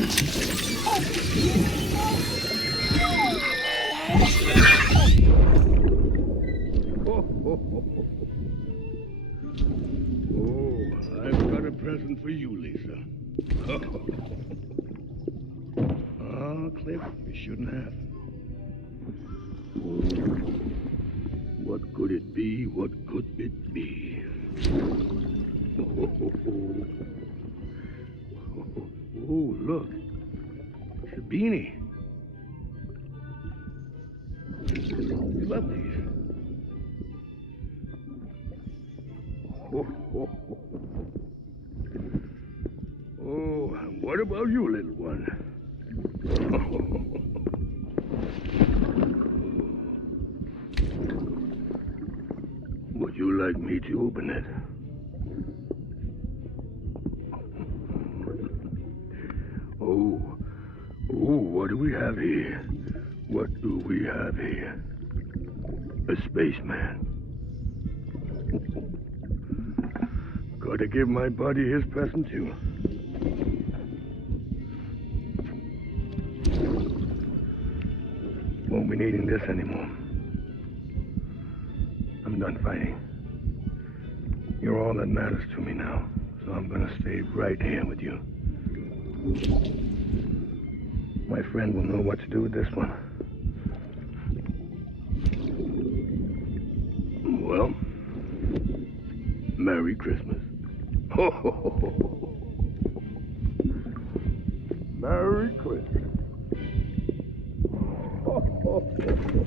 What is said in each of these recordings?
Oh, I've got a present for you, Lisa. Oh, Cliff, you shouldn't have. What could it be? What could it be? Oh, look. It's a beanie. You love these. Oh, and what about you, little one? Would you like me to open it? What do we have here? What do we have here? A spaceman. Gotta give my buddy his present, too. Won't be needing this anymore. I'm done fighting. You're all that matters to me now, so I'm gonna stay right here with you. My friend will know what to do with this one. Well, Merry Christmas. Ho, ho, ho, ho, ho. Merry Christmas. Ho, ho, ho, ho.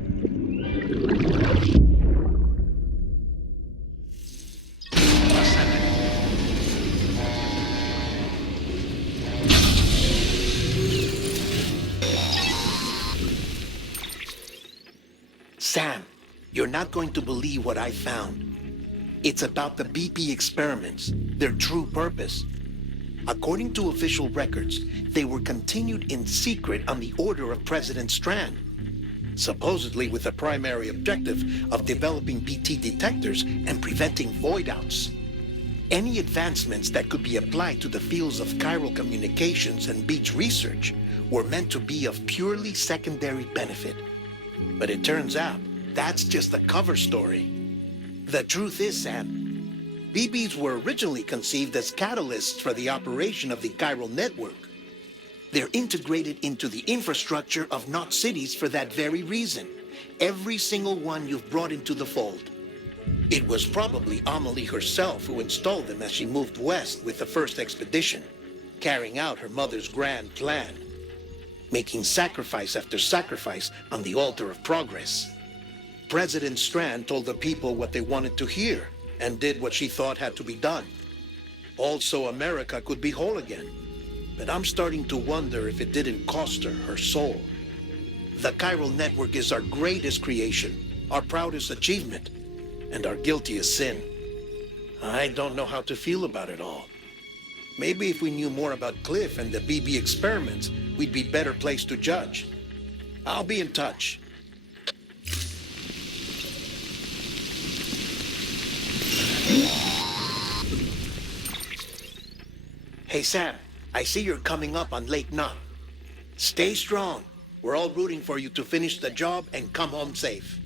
Sam, you're not going to believe what I found. It's about the BP experiments, their true purpose. According to official records, they were continued in secret on the order of President Strand, supposedly with the primary objective of developing BT detectors and preventing void-outs. Any advancements that could be applied to the fields of chiral communications and beach research were meant to be of purely secondary benefit. But it turns out, that's just a cover story. The truth is, Sam, BBs were originally conceived as catalysts for the operation of the chiral network. They're integrated into the infrastructure of Knot cities for that very reason. Every single one you've brought into the fold. It was probably Amelie herself who installed them as she moved west with the first expedition, carrying out her mother's grand plan, making sacrifice after sacrifice on the altar of progress. President Strand told the people what they wanted to hear and did what she thought had to be done. Also, America could be whole again. But I'm starting to wonder if it didn't cost her soul. The chiral network is our greatest creation, our proudest achievement, and our guiltiest sin. I don't know how to feel about it all. Maybe if we knew more about Cliff and the BB experiments, we'd be better placed to judge. I'll be in touch. Hey, Sam, I see you're coming up on Lake Knot. Stay strong. We're all rooting for you to finish the job and come home safe.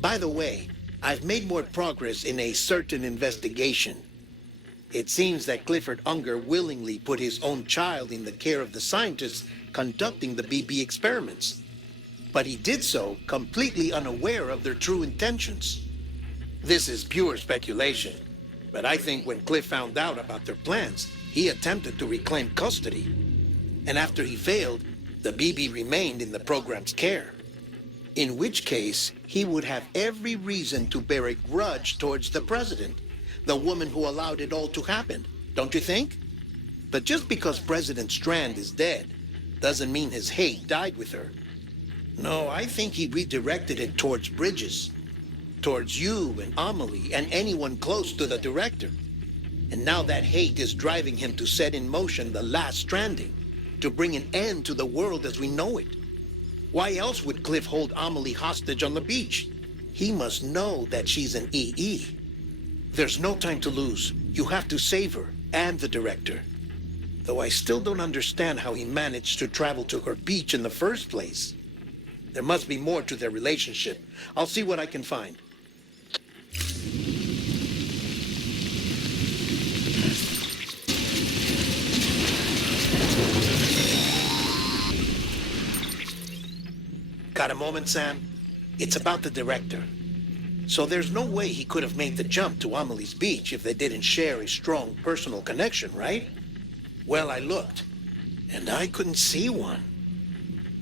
By the way, I've made more progress in a certain investigation. It seems that Clifford Unger willingly put his own child in the care of the scientists conducting the BB experiments. But he did so completely unaware of their true intentions. This is pure speculation, but I think when Cliff found out about their plans, he attempted to reclaim custody. And after he failed, the BB remained in the program's care. In which case, he would have every reason to bear a grudge towards the president, the woman who allowed it all to happen, don't you think? But just because President Strand is dead, doesn't mean his hate died with her. No, I think he redirected it towards Bridges, towards you and Amelie and anyone close to the director. And now that hate is driving him to set in motion the last Stranding, to bring an end to the world as we know it. Why else would Cliff hold Amelie hostage on the beach? He must know that she's an EE. There's no time to lose. You have to save her and the director. Though I still don't understand how he managed to travel to her beach in the first place. There must be more to their relationship. I'll see what I can find. Got a moment, Sam? It's about the director. So there's no way he could have made the jump to Amelie's beach if they didn't share a strong personal connection, right? Well, I looked, and I couldn't see one.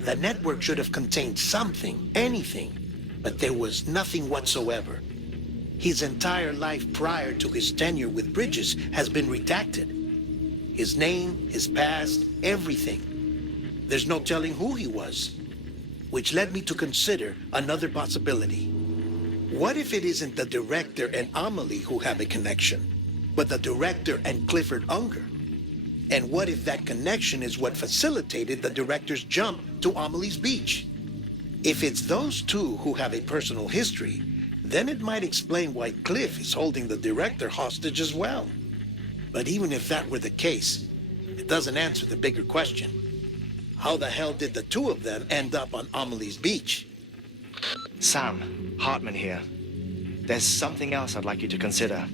The network should have contained something, anything, but there was nothing whatsoever. His entire life prior to his tenure with Bridges has been redacted. His name, his past, everything. There's no telling who he was. Which led me to consider another possibility. What if it isn't the director and Amelie who have a connection, but the director and Clifford Unger? And what if that connection is what facilitated the director's jump to Amelie's beach? If it's those two who have a personal history, then it might explain why Cliff is holding the director hostage as well. But even if that were the case, it doesn't answer the bigger question. How the hell did the two of them end up on Amelie's beach? Sam, Hartman here. There's something else I'd like you to consider.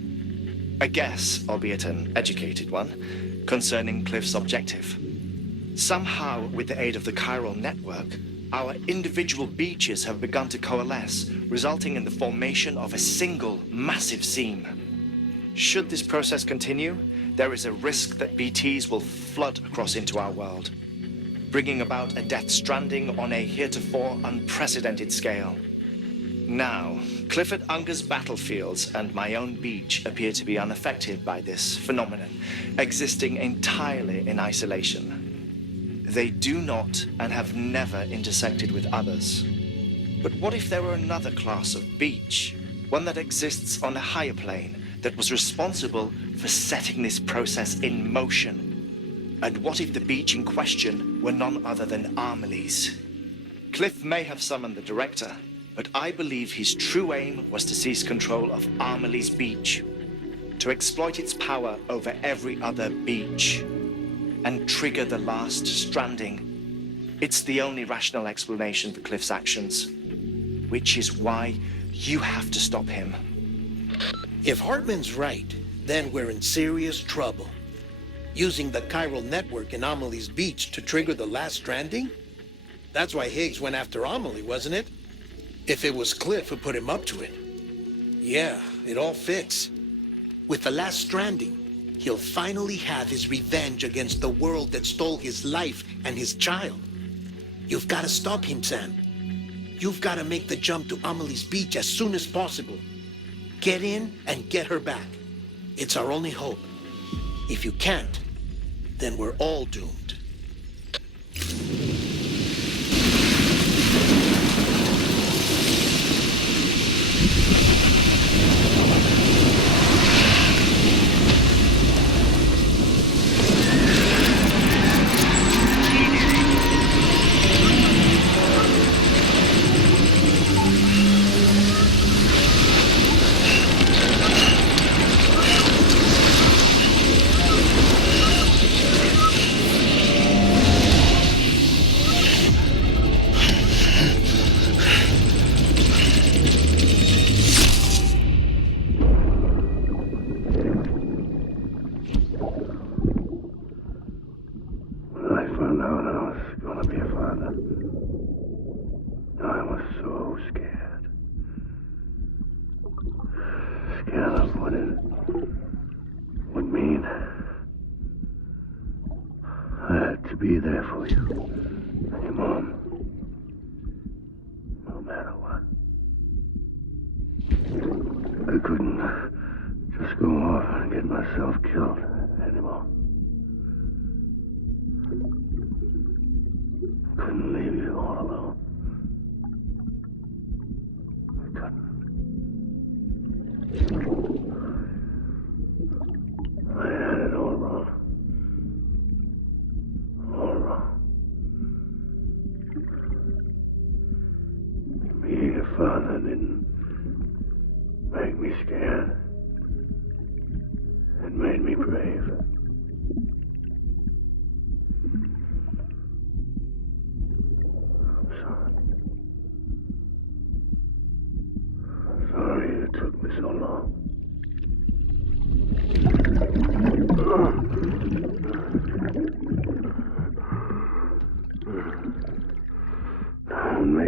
A guess, albeit an educated one, concerning Cliff's objective. Somehow, with the aid of the chiral network, our individual beaches have begun to coalesce, resulting in the formation of a single, massive seam. Should this process continue, there is a risk that BTs will flood across into our world, bringing about a death stranding on a heretofore unprecedented scale. Now, Clifford Unger's battlefields and my own beach appear to be unaffected by this phenomenon, existing entirely in isolation. They do not and have never intersected with others. But what if there were another class of beach, one that exists on a higher plane, that was responsible for setting this process in motion? And what if the beach in question were none other than Amelie's? Cliff may have summoned the director, but I believe his true aim was to seize control of Amelie's beach, to exploit its power over every other beach, and trigger the last stranding. It's the only rational explanation for Cliff's actions, which is why you have to stop him. If Hartman's right, then we're in serious trouble. Using the chiral network in Amelie's beach to trigger the last stranding? That's why Higgs went after Amelie, wasn't it? If it was Cliff who put him up to it. Yeah, it all fits. With the last stranding, he'll finally have his revenge against the world that stole his life and his child. You've got to stop him, Sam. You've got to make the jump to Amelie's beach as soon as possible. Get in and get her back. It's our only hope. If you can't, then we're all doomed. Be there for you. And your mom. No matter what. I couldn't just go off and get myself killed anymore. Couldn't leave you all alone. I couldn't. I had it all wrong. Being a father didn't make me scared. It made me brave.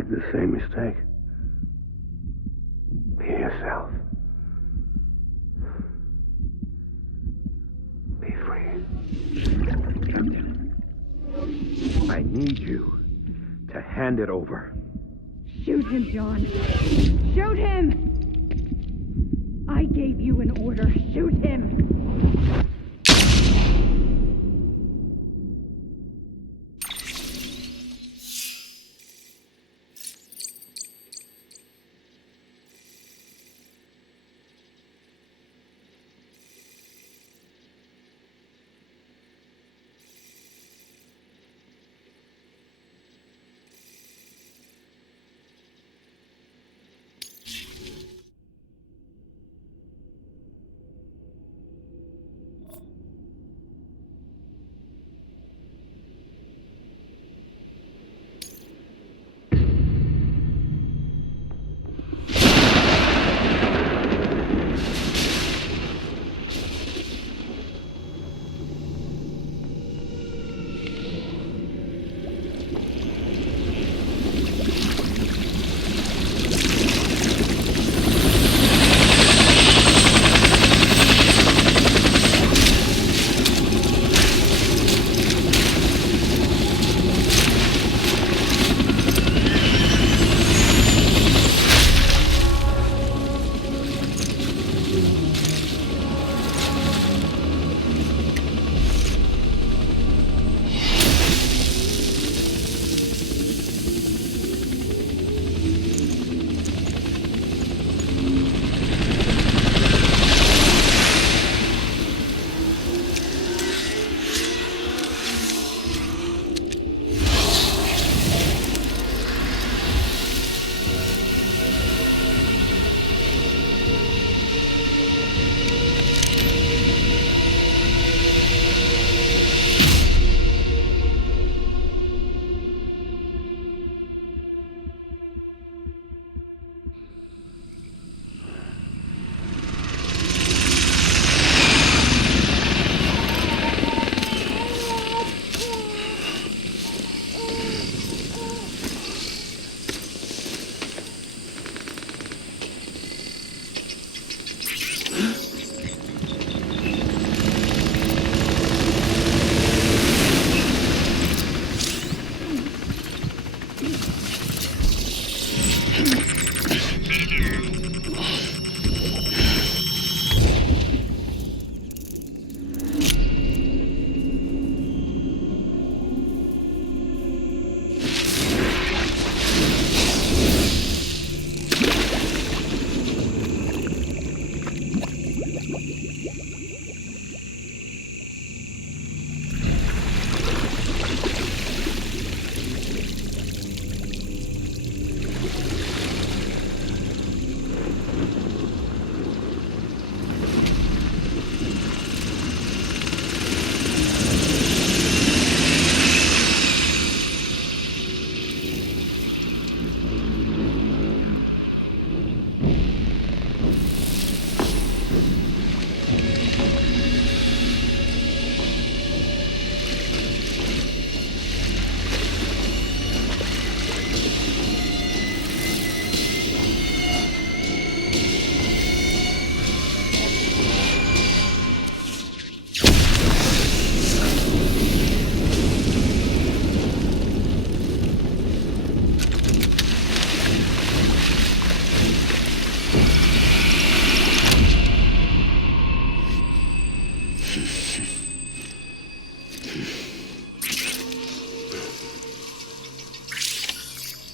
make the same mistake. Be yourself. Be free. I need you to hand it over. Shoot him, John. Shoot him! I gave you an order. Shoot him!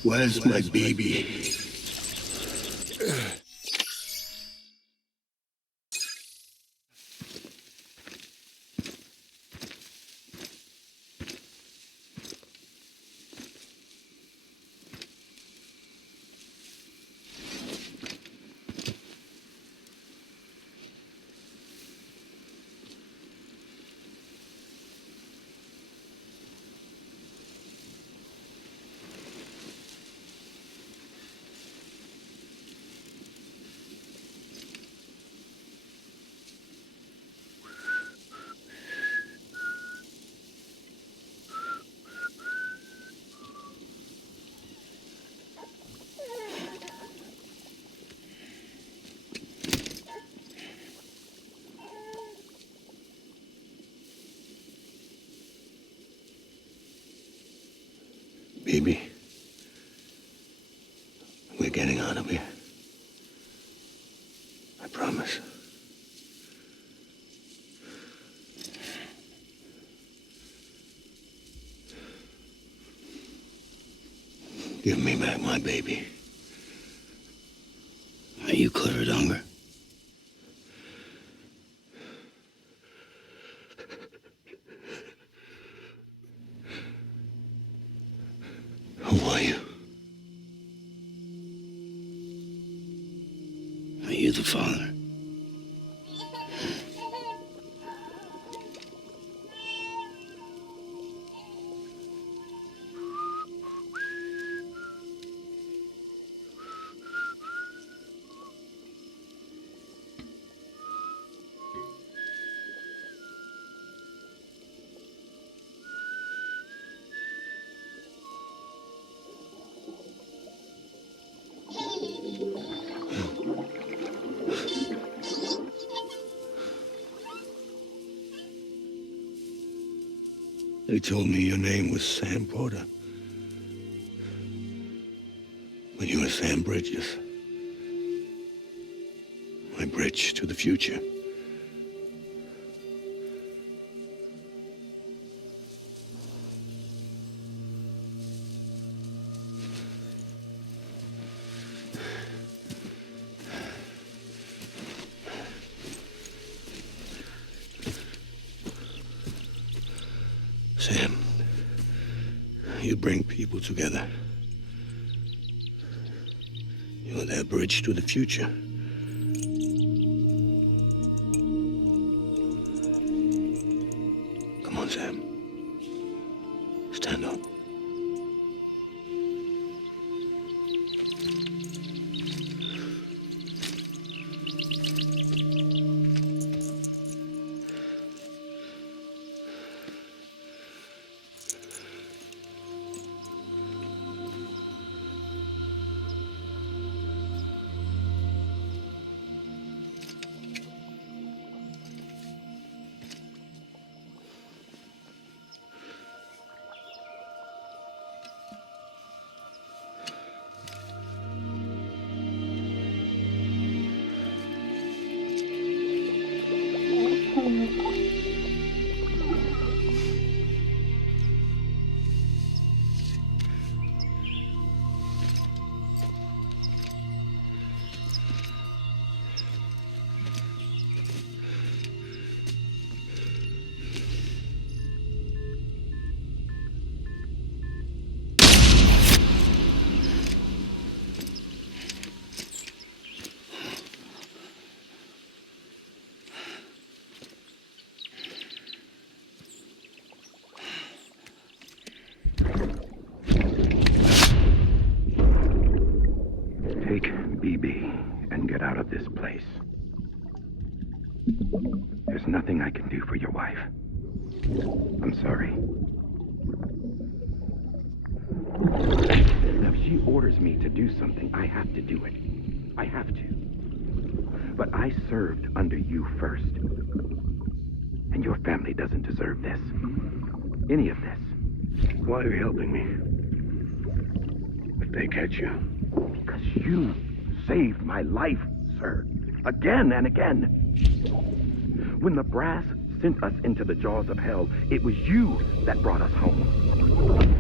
Where's my baby? Baby, we're getting out of here. I promise. Give me back my baby. Are you clear, Donger? Who are you? Are you the father? They told me your name was Sam Porter. But you were Sam Bridges. My bridge to the future. Sam, you bring people together. You're their bridge to the future. Come on, Sam. Stand up. Take BB and get out of this place. There's nothing I can do for your wife. I'm sorry. If she orders me to do something, I have to do it. I have to. But I served under you first. And your family doesn't deserve this. Any of this. Why are you helping me? If they catch you. Because you saved my life, sir. Again and again. When the brass sent us into the jaws of hell, it was you that brought us home.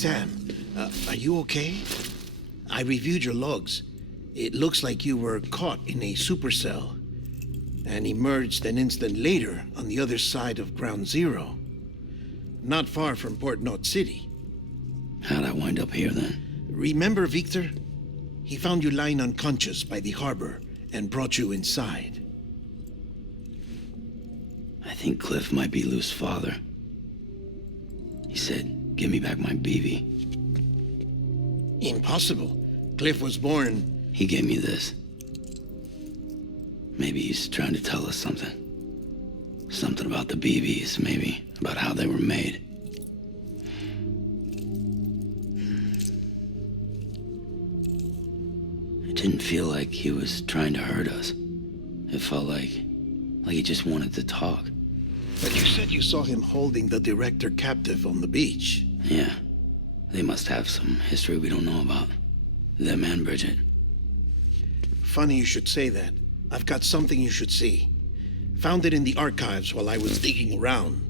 Sam, are you okay? I reviewed your logs. It looks like you were caught in a supercell and emerged an instant later on the other side of Ground Zero. Not far from Port Knot City. How'd I wind up here then? Remember Victor? He found you lying unconscious by the harbor and brought you inside. I think Cliff might be Lou's father. He said, give me back my BB. Impossible. Cliff was born... He gave me this. Maybe he's trying to tell us something. Something about the BBs, maybe. About how they were made. It didn't feel like he was trying to hurt us. It felt like he just wanted to talk. But you said you saw him holding the director captive on the beach. Yeah. They must have some history we don't know about. Them and Bridget. Funny you should say that. I've got something you should see. Found it in the archives while I was digging around.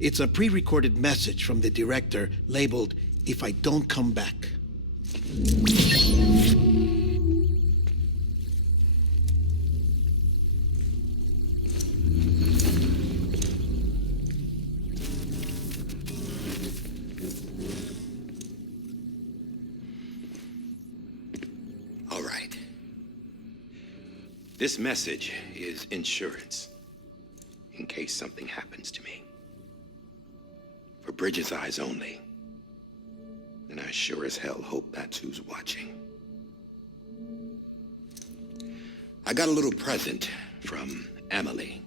It's a pre-recorded message from the director labeled, "If I don't come back." All right. This message is insurance, in case something happens to me. For Bridget's eyes only. And I sure as hell hope that's who's watching. I got a little present from Emily.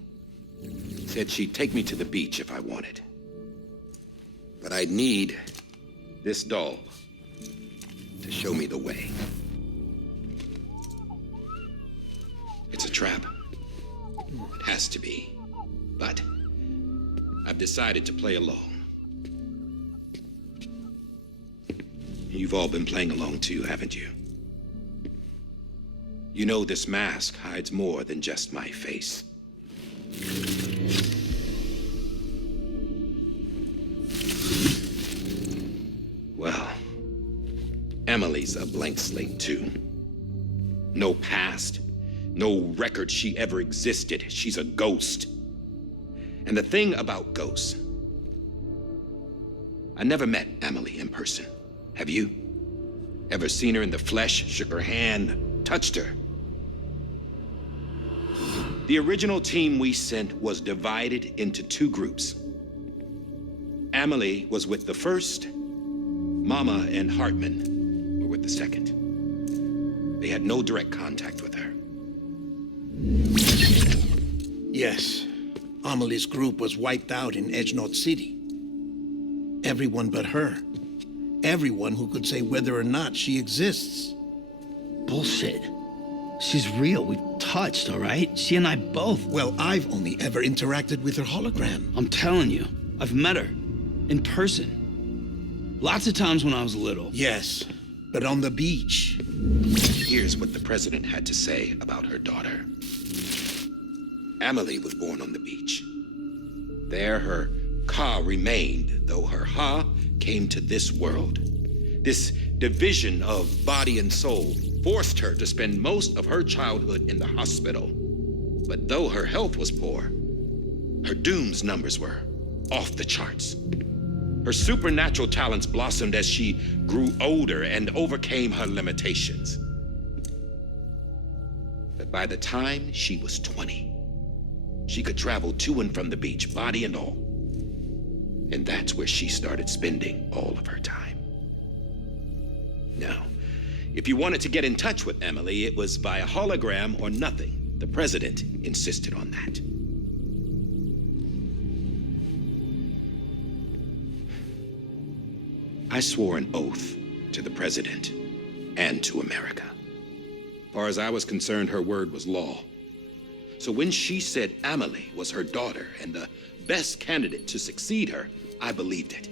Said she'd take me to the beach if I wanted. But I'd need this doll to show me the way. It's a trap. It has to be. But I've decided to play along. You've all been playing along too, haven't you? You know this mask hides more than just my face. Well, Emily's a blank slate too. No past, no record she ever existed. She's a ghost. And the thing about ghosts, I never met Emily in person. Have you? Ever seen her in the flesh, shook her hand, touched her? The original team we sent was divided into two groups. Emily was with the first. Mama and Hartman were with the second. They had no direct contact with her. Yes. Amelie's group was wiped out in Edge Knot City. Everyone but her. Everyone who could say whether or not she exists. Bullshit. She's real. We've touched, all right? She and I both. Well, I've only ever interacted with her hologram. I'm telling you, I've met her. In person. Lots of times when I was little. Yes, but on the beach. Here's what the president had to say about her daughter. Emily was born on the beach. There her Ka remained, though her Ha came to this world. This division of body and soul forced her to spend most of her childhood in the hospital. But though her health was poor, her Doom's numbers were off the charts. Her supernatural talents blossomed as she grew older and overcame her limitations. But by the time she was 20, she could travel to and from the beach, body and all. And that's where she started spending all of her time. Now, if you wanted to get in touch with Emily, it was via hologram or nothing. The president insisted on that. I swore an oath to the president and to America. As far as I was concerned, her word was law. So when she said Emily was her daughter and the best candidate to succeed her, I believed it.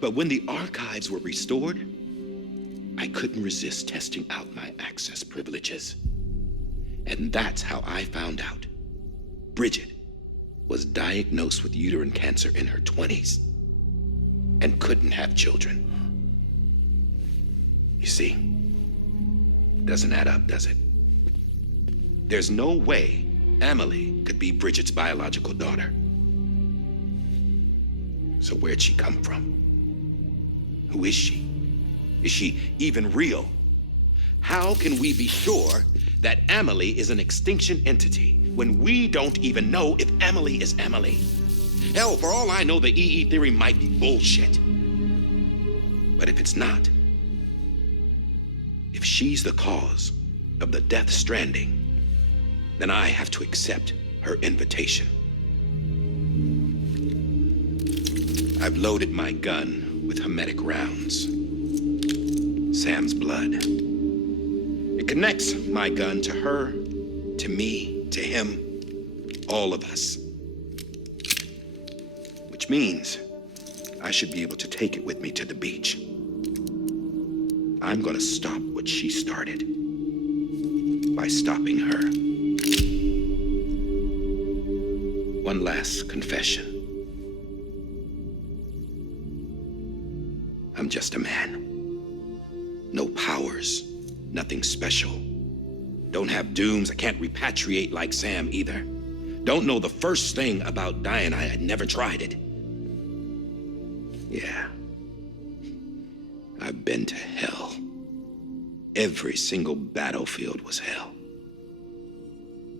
But when the archives were restored, I couldn't resist testing out my access privileges. And that's how I found out Bridget was diagnosed with uterine cancer in her 20s. and couldn't have children. You see, doesn't add up, does it? There's no way Amelie could be Bridget's biological daughter. So where'd she come from? Who is she? Is she even real? How can we be sure that Amelie is an extinction entity when we don't even know if Amelie is Amelie? Hell, for all I know, the EE theory might be bullshit. But if it's not, if she's the cause of the death stranding, then I have to accept her invitation. I've loaded my gun with hermetic rounds. Sam's blood. It connects my gun to her, to me, to him, all of us. Which means I should be able to take it with me to the beach. I'm gonna stop what she started by stopping her. One last confession. I'm just a man. No powers, nothing special. Don't have dooms, I can't repatriate like Sam either. Don't know the first thing about dying, I had never tried it. Yeah. I've been to hell. Every single battlefield was hell.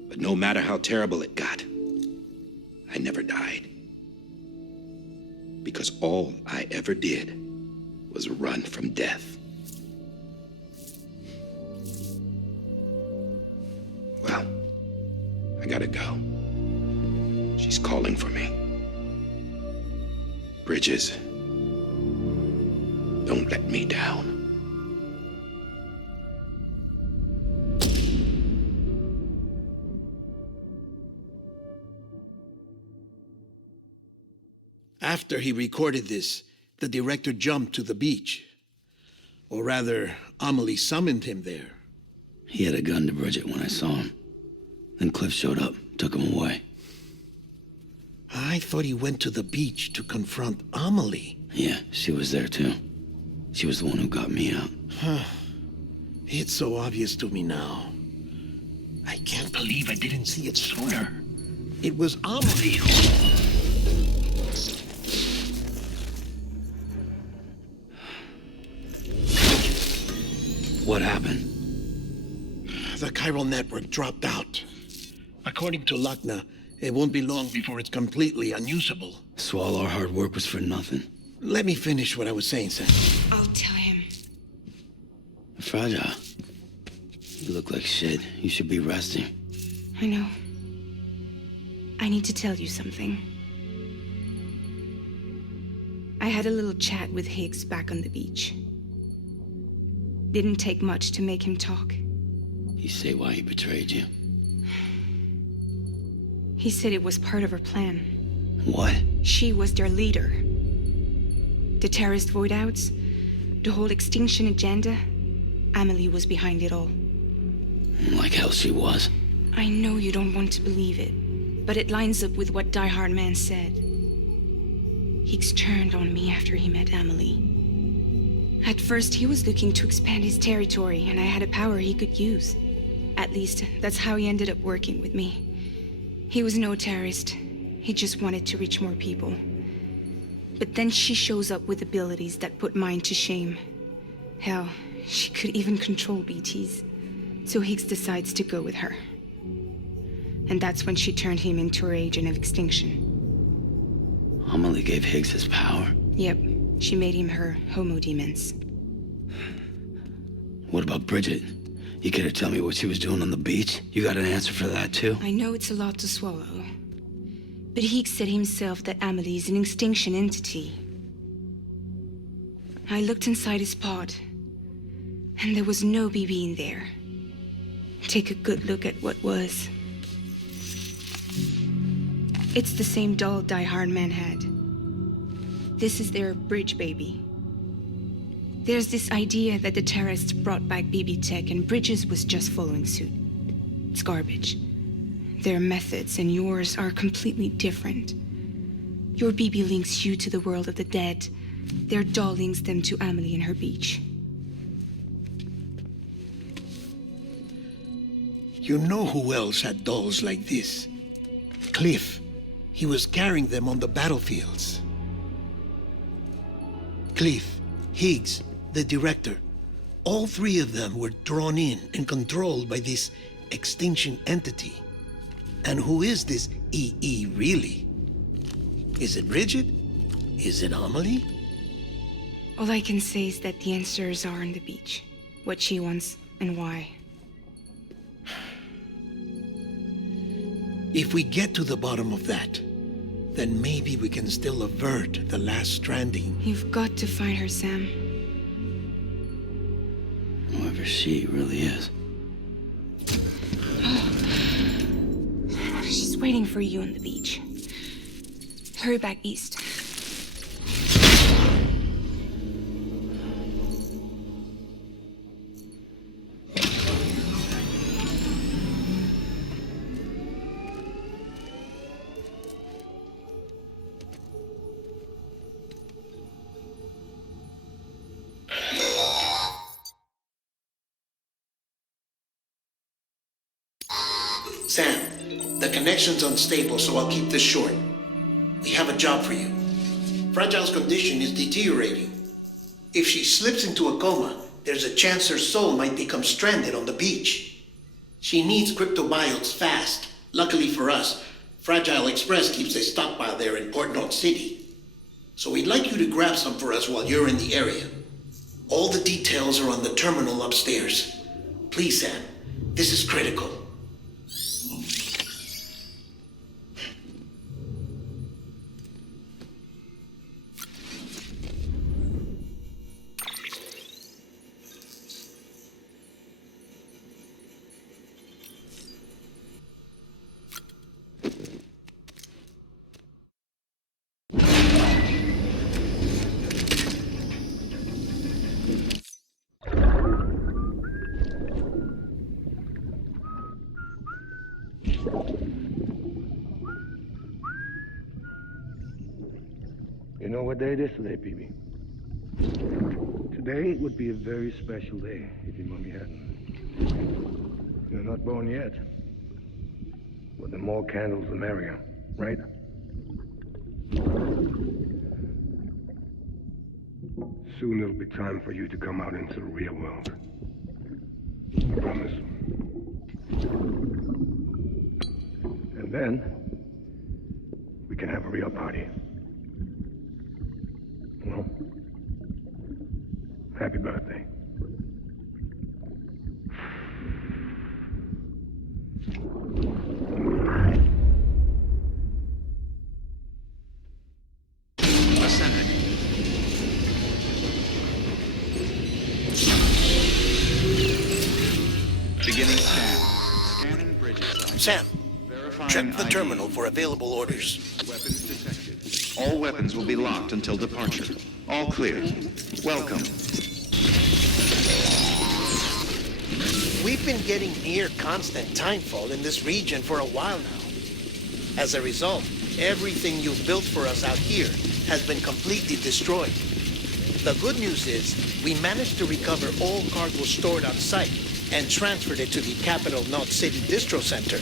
But no matter how terrible it got, I never died. Because all I ever did was run from death. Well, I gotta go. She's calling for me. Bridges, don't let me down. After he recorded this, the director jumped to the beach. Or rather, Amelie summoned him there. He had a gun to Bridget when I saw him. Then Cliff showed up, took him away. I thought he went to the beach to confront Amelie. Yeah, she was there too. She was the one who got me out. It's so obvious to me now. I can't believe I didn't see it sooner. It was Amelie who... What happened? The chiral network dropped out. According to Lakna, it won't be long before it's completely unusable. So all our hard work was for nothing. Let me finish what I was saying, Sam. I'll tell him. Fragile. You look like shit. You should be resting. I know. I need to tell you something. I had a little chat with Higgs back on the beach. Didn't take much to make him talk. You say why he betrayed you? He said it was part of her plan. What? She was their leader. The terrorist void-outs, the whole extinction agenda, Amelie was behind it all. Like hell she was. I know you don't want to believe it, but it lines up with what Die Hard Man said. Higgs turned on me after he met Amelie. At first, he was looking to expand his territory, and I had a power he could use. At least, that's how he ended up working with me. He was no terrorist. He just wanted to reach more people. But then she shows up with abilities that put mine to shame. Hell, she could even control BTs. So Higgs decides to go with her. And that's when she turned him into her agent of extinction. Amelie gave Higgs his power? Yep. She made him her homo demons. What about Bridget? You care to tell me what she was doing on the beach? You got an answer for that too? I know it's a lot to swallow. But Higgs said himself that Amelie is an extinction entity. I looked inside his pod, and there was no BB in there. Take a good look at what was. It's the same doll Die Hard Man had. This is their bridge baby. There's this idea that the terrorists brought back BB tech and Bridges was just following suit. It's garbage. Their methods and yours are completely different. Your BB links you to the world of the dead, Their doll links them to Amelie and her beach. You know who else had dolls like this? Cliff. He was carrying them on the battlefields. Cliff, Higgs, the director. All three of them were drawn in and controlled by this extinction entity. And who is this EE really? Is it Bridget? Is it Amelie? All I can say is that the answers are on the beach. What she wants and why. If we get to the bottom of that, then maybe we can still avert the last stranding. You've got to find her, Sam. Whoever she really is. She's waiting for you on the beach. Hurry back east. Sam, the connection's unstable, so I'll keep this short. We have a job for you. Fragile's condition is deteriorating. If she slips into a coma, there's a chance her soul might become stranded on the beach. She needs cryptobiotes fast. Luckily for us, Fragile Express keeps a stockpile there in Port North City. So we'd like you to grab some for us while you're in the area. All the details are on the terminal upstairs. Please, Sam, this is critical. You know what day it is today, PB? Today would be a very special day if your mommy hadn't. You're not born yet. But the more candles, the merrier, right? Soon it'll be time for you to come out into the real world. I promise. And then, we can have a real party. Well, happy birthday. Ascending. Beginning scan. Scanning bridges. Sam, check the ID. terminal for available orders. Weapons detected. All weapons will be locked until departure. All clear. Welcome. We've been getting near constant timefall in this region for a while now. As a result, everything you've built for us out here has been completely destroyed. The good news is, we managed to recover all cargo stored on site and transferred it to the Capital North City Distro Center.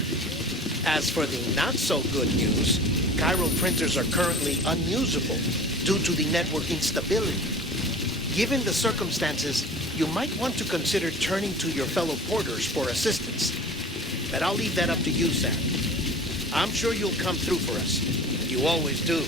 As for the not-so-good news, Chiral printers are currently unusable due to the network instability. Given the circumstances, you might want to consider turning to your fellow porters for assistance. But I'll leave that up to you, Sam. I'm sure you'll come through for us. You always do.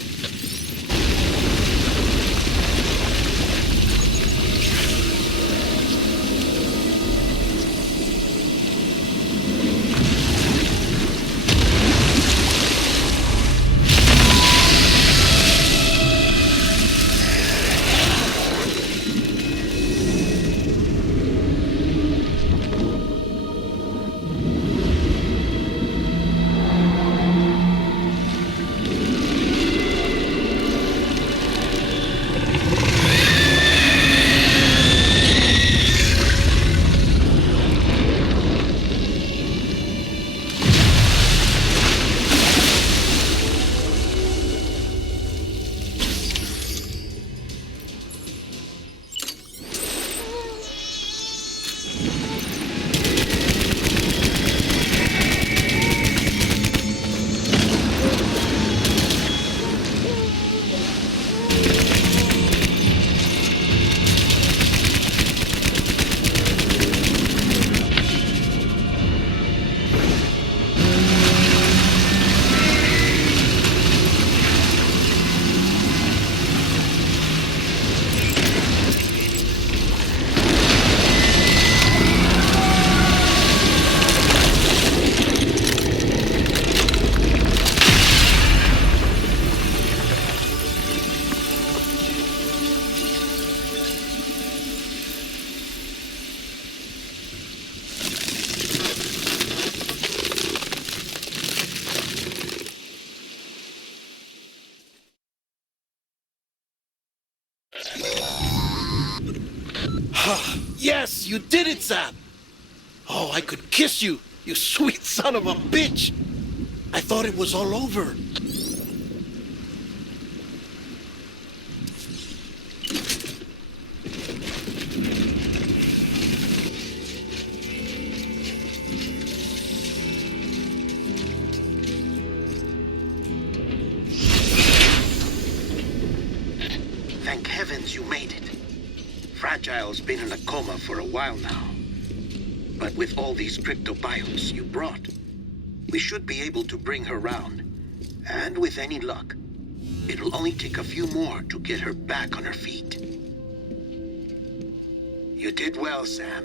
Yes, you did it, Sam! Oh, I could kiss you, you sweet son of a bitch! I thought it was all over. Thank heavens you made it. Fragile's been in a coma for a while now. But with all these cryptobiotes you brought, we should be able to bring her round. And with any luck, it'll only take a few more to get her back on her feet. You did well, Sam.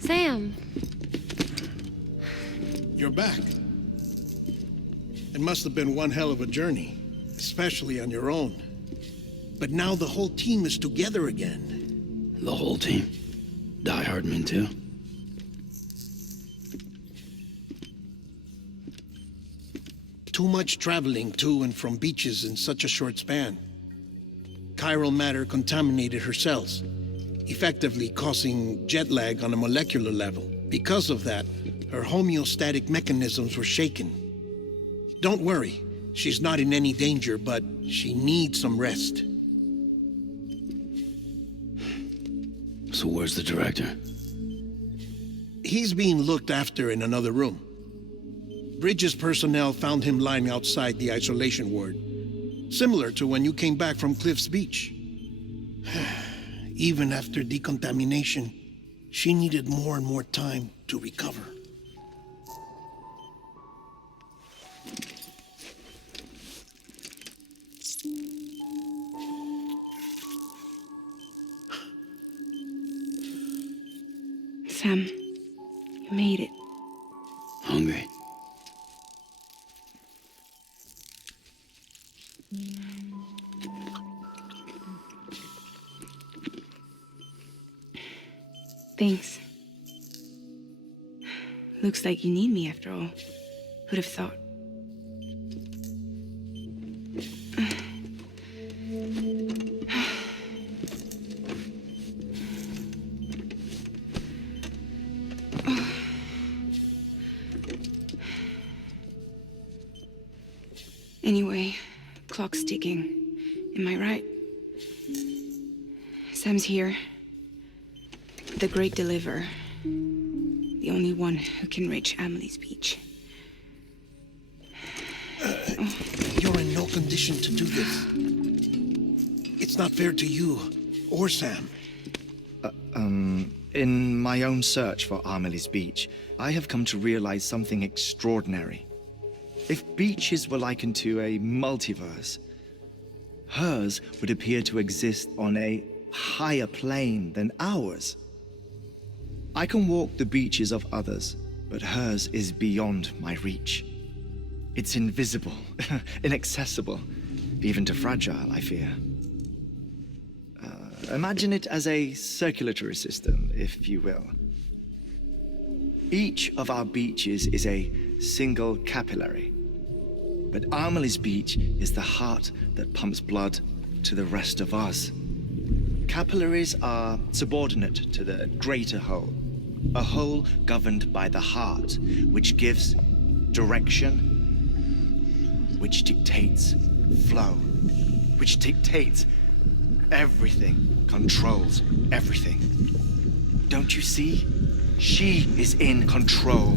Sam. You're back. It must have been one hell of a journey, especially on your own. But now the whole team is together again. The whole team? Die Hardman too? Too much traveling to and from beaches in such a short span. Chiral matter contaminated her cells, effectively causing jet lag on a molecular level. Because of that, her homeostatic mechanisms were shaken. Don't worry, she's not in any danger, but she needs some rest. So where's the director? He's being looked after in another room. Bridges personnel found him lying outside the isolation ward, similar to when you came back from Cliff's Beach. Even after decontamination, she needed more and more time to recover. Sam, you made it. Hungry? Thanks. Looks like you need me after all. Who'd have thought? Anyway, clock's ticking. Am I right? Sam's here. The great deliverer. The only one who can reach Amelie's beach. You're in no condition to do this. It's not fair to you or Sam. In my own search for Amelie's beach, I have come to realize something extraordinary. If beaches were likened to a multiverse, hers would appear to exist on a higher plane than ours. I can walk the beaches of others, but hers is beyond my reach. It's invisible, inaccessible, even to Fragile, I fear. Imagine it as a circulatory system, if you will. Each of our beaches is a single capillary, but Amelie's beach is the heart that pumps blood to the rest of us. Capillaries are subordinate to the greater whole, a whole governed by the heart, which gives direction, which dictates flow, which dictates everything, controls everything. Don't you see? She is in control.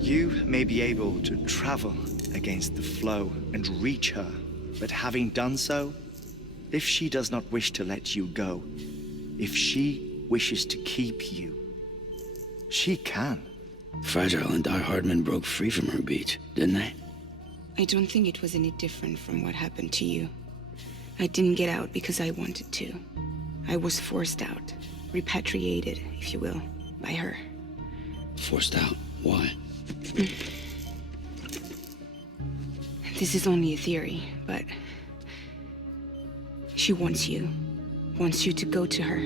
You may be able to travel against the flow and reach her, but having done so, if she does not wish to let you go, if she wishes to keep you, she can. Fragile and Die Hardman broke free from her beach, didn't they? I don't think it was any different from what happened to you. I didn't get out because I wanted to. I was forced out. Repatriated, if you will, by her. Forced out? Why? This is only a theory, but... she wants you. Wants you to go to her.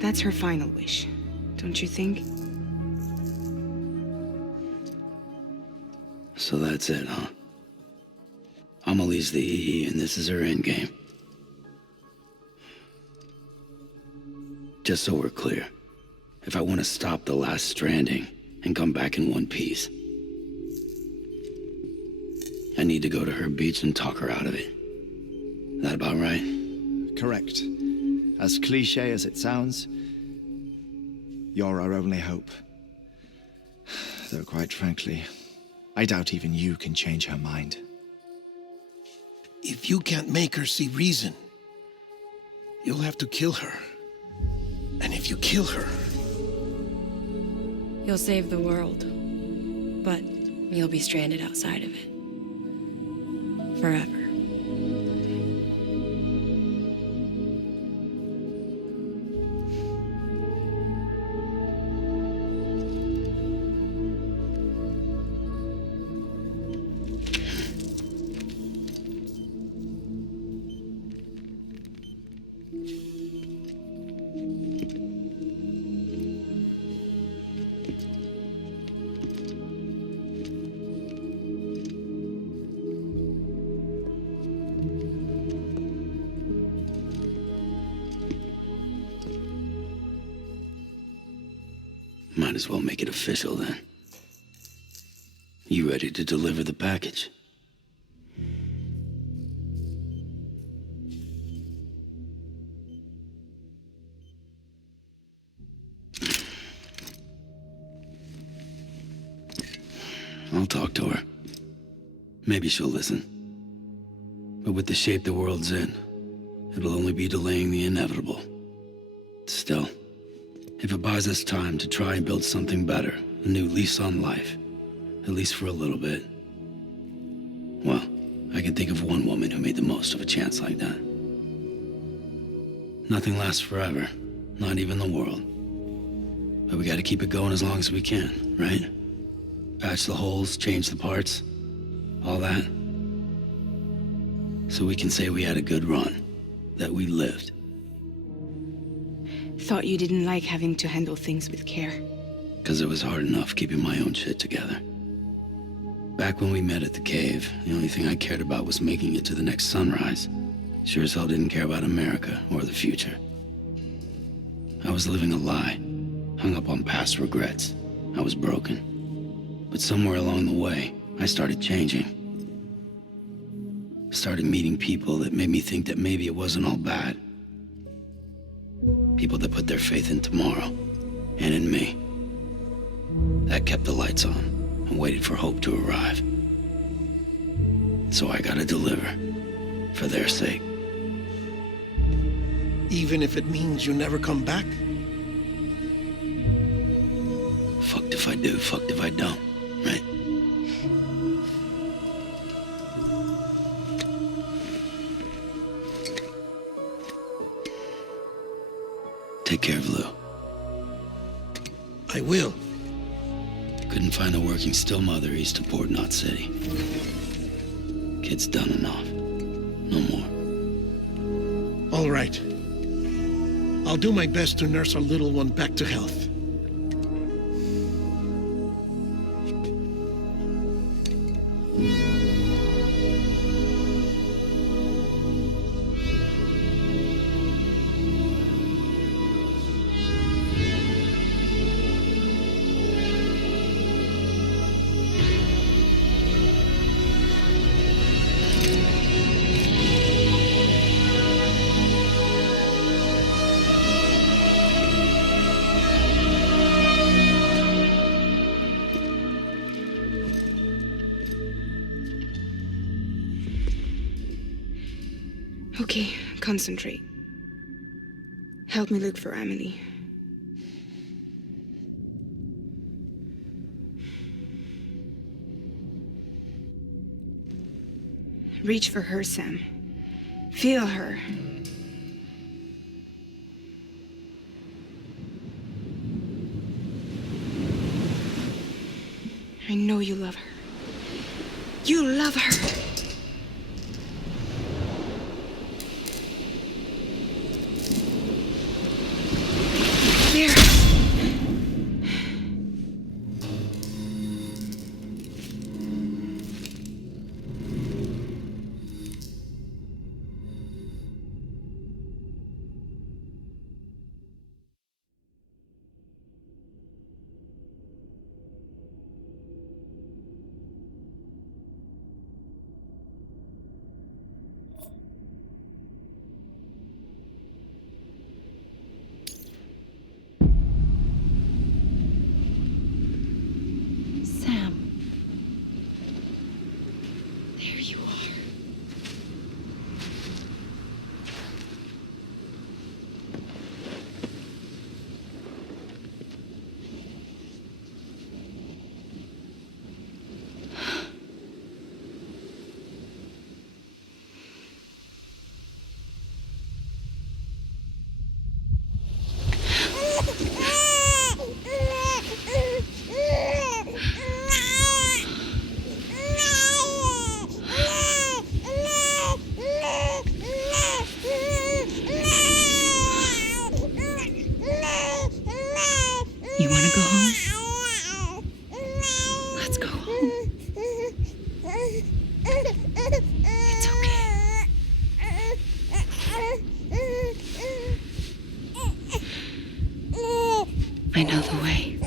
That's her final wish, don't you think? So that's it, huh? Amelie's the EE, and this is her endgame. Just so we're clear, if I want to stop the last Stranding and come back in one piece, I need to go to her beach and talk her out of it. Is that about right? Correct. As cliché as it sounds, you're our only hope. Though quite frankly, I doubt even you can change her mind. If you can't make her see reason, you'll have to kill her. And if you kill her... You'll save the world, but you'll be stranded outside of it. Forever. Might as well make it official then. You ready to deliver the package? I'll talk to her. Maybe she'll listen. But with the shape the world's in, it'll only be delaying the inevitable. Still, if it buys us time to try and build something better, a new lease on life, at least for a little bit, well, I can think of one woman who made the most of a chance like that. Nothing lasts forever, not even the world. But we gotta keep it going as long as we can, right? Patch the holes, change the parts, all that. So we can say we had a good run, that we lived. Thought you didn't like having to handle things with care. 'Cause it was hard enough keeping my own shit together. Back when we met at the cave, the only thing I cared about was making it to the next sunrise. Sure as hell didn't care about America or the future. I was living a lie, hung up on past regrets. I was broken. But somewhere along the way, I started changing. Started meeting people that made me think that maybe it wasn't all bad. People that put their faith in tomorrow, and in me. That kept the lights on, and waited for hope to arrive. So I gotta deliver, for their sake. Even if it means you never come back? Fucked if I do, fucked if I don't, right? Take care of Lou. I will. Couldn't find a working still mother east of Port Knot City. Kid's done enough. No more. All right. I'll do my best to nurse our little one back to health. Concentrate. Help me look for Emily. Reach for her, Sam. Feel her. I know you love her. You love her. There. Sam. There you are. You want to go home? Let's go home. It's okay. I know the way.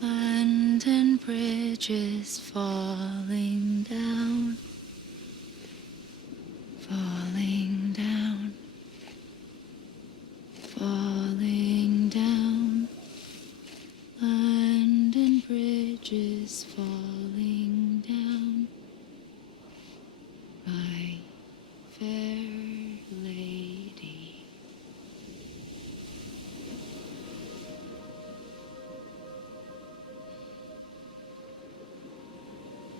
London Bridge is falling down, falling down, falling down. London Bridge is falling down, my fair lady.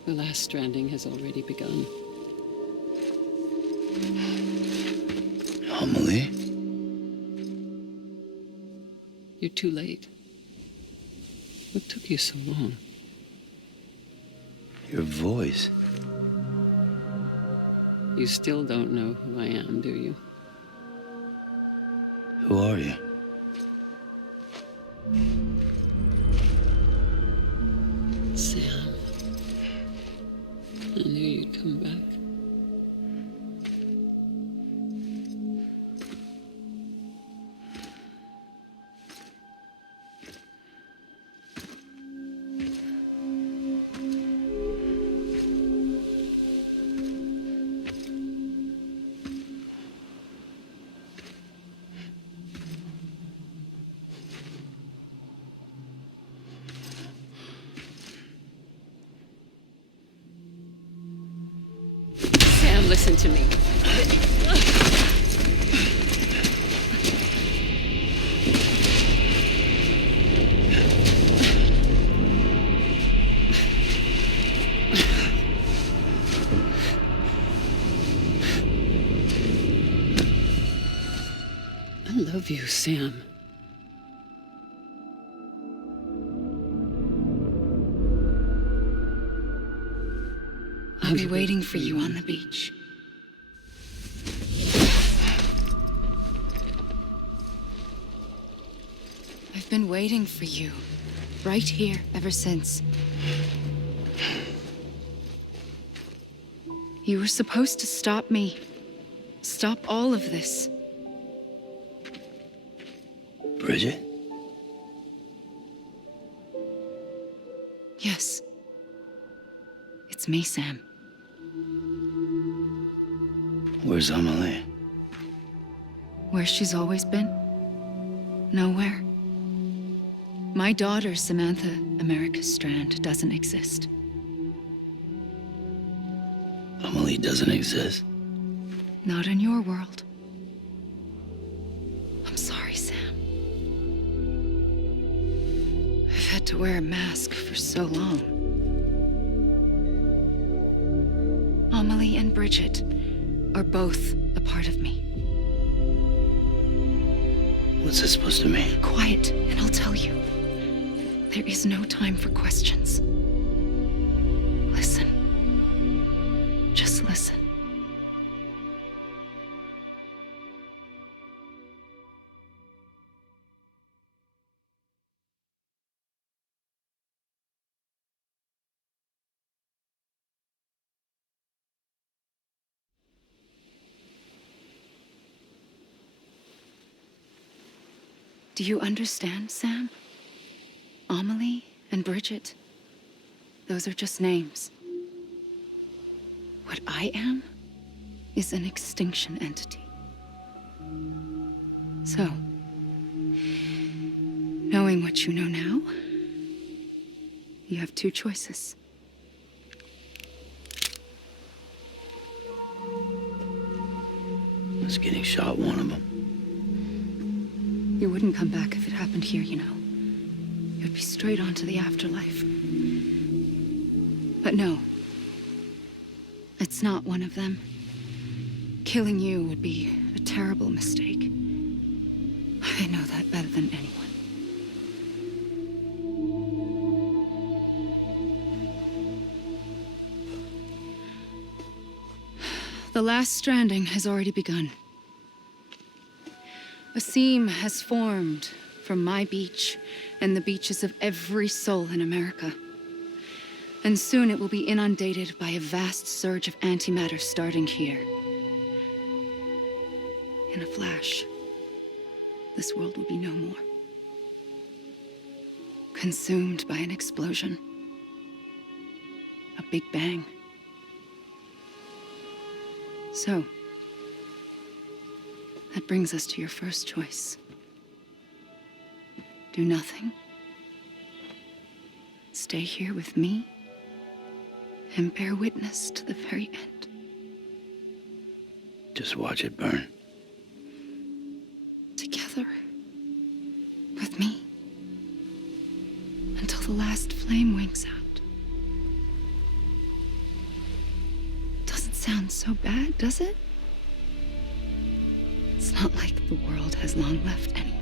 The last stranding has already begun. Amelie? too late. What took you so long? Your voice. You still don't know who I am, do you? Who are you? Sam. I knew you'd come back. Sam, listen to me. I love you, Sam. I'll be waiting for you on the beach. I've been waiting for you, right here, ever since. You were supposed to stop me. Stop all of this. Bridget? Yes. It's me, Sam. Where's Amelie? Where she's always been? Nowhere. My daughter, Samantha America Strand, doesn't exist. Amelie doesn't exist. Not in your world. I'm sorry, Sam. I've had to wear a mask for so long. Amelie and Bridget are both a part of me. What's this supposed to mean? Quiet, and I'll tell you. There is no time for questions. Listen. Just listen. Do you understand, Sam? Amelie and Bridget, those are just names. What I am is an extinction entity. So, knowing what you know now, you have two choices. Was getting shot one of them? You wouldn't come back if it happened here, you know. You'd be straight on to the afterlife. But no. It's not one of them. Killing you would be a terrible mistake. I know that better than anyone. The last stranding has already begun. A seam has formed from my beach and the beaches of every soul in America. And soon it will be inundated by a vast surge of antimatter starting here. In a flash, this world will be no more. Consumed by an explosion. A big bang. So, that brings us to your first choice. Do nothing. Stay here with me and bear witness to the very end. Just watch it burn. Together. With me. Until the last flame winks out. Doesn't sound so bad, does it? It's not like the world has long left anyway.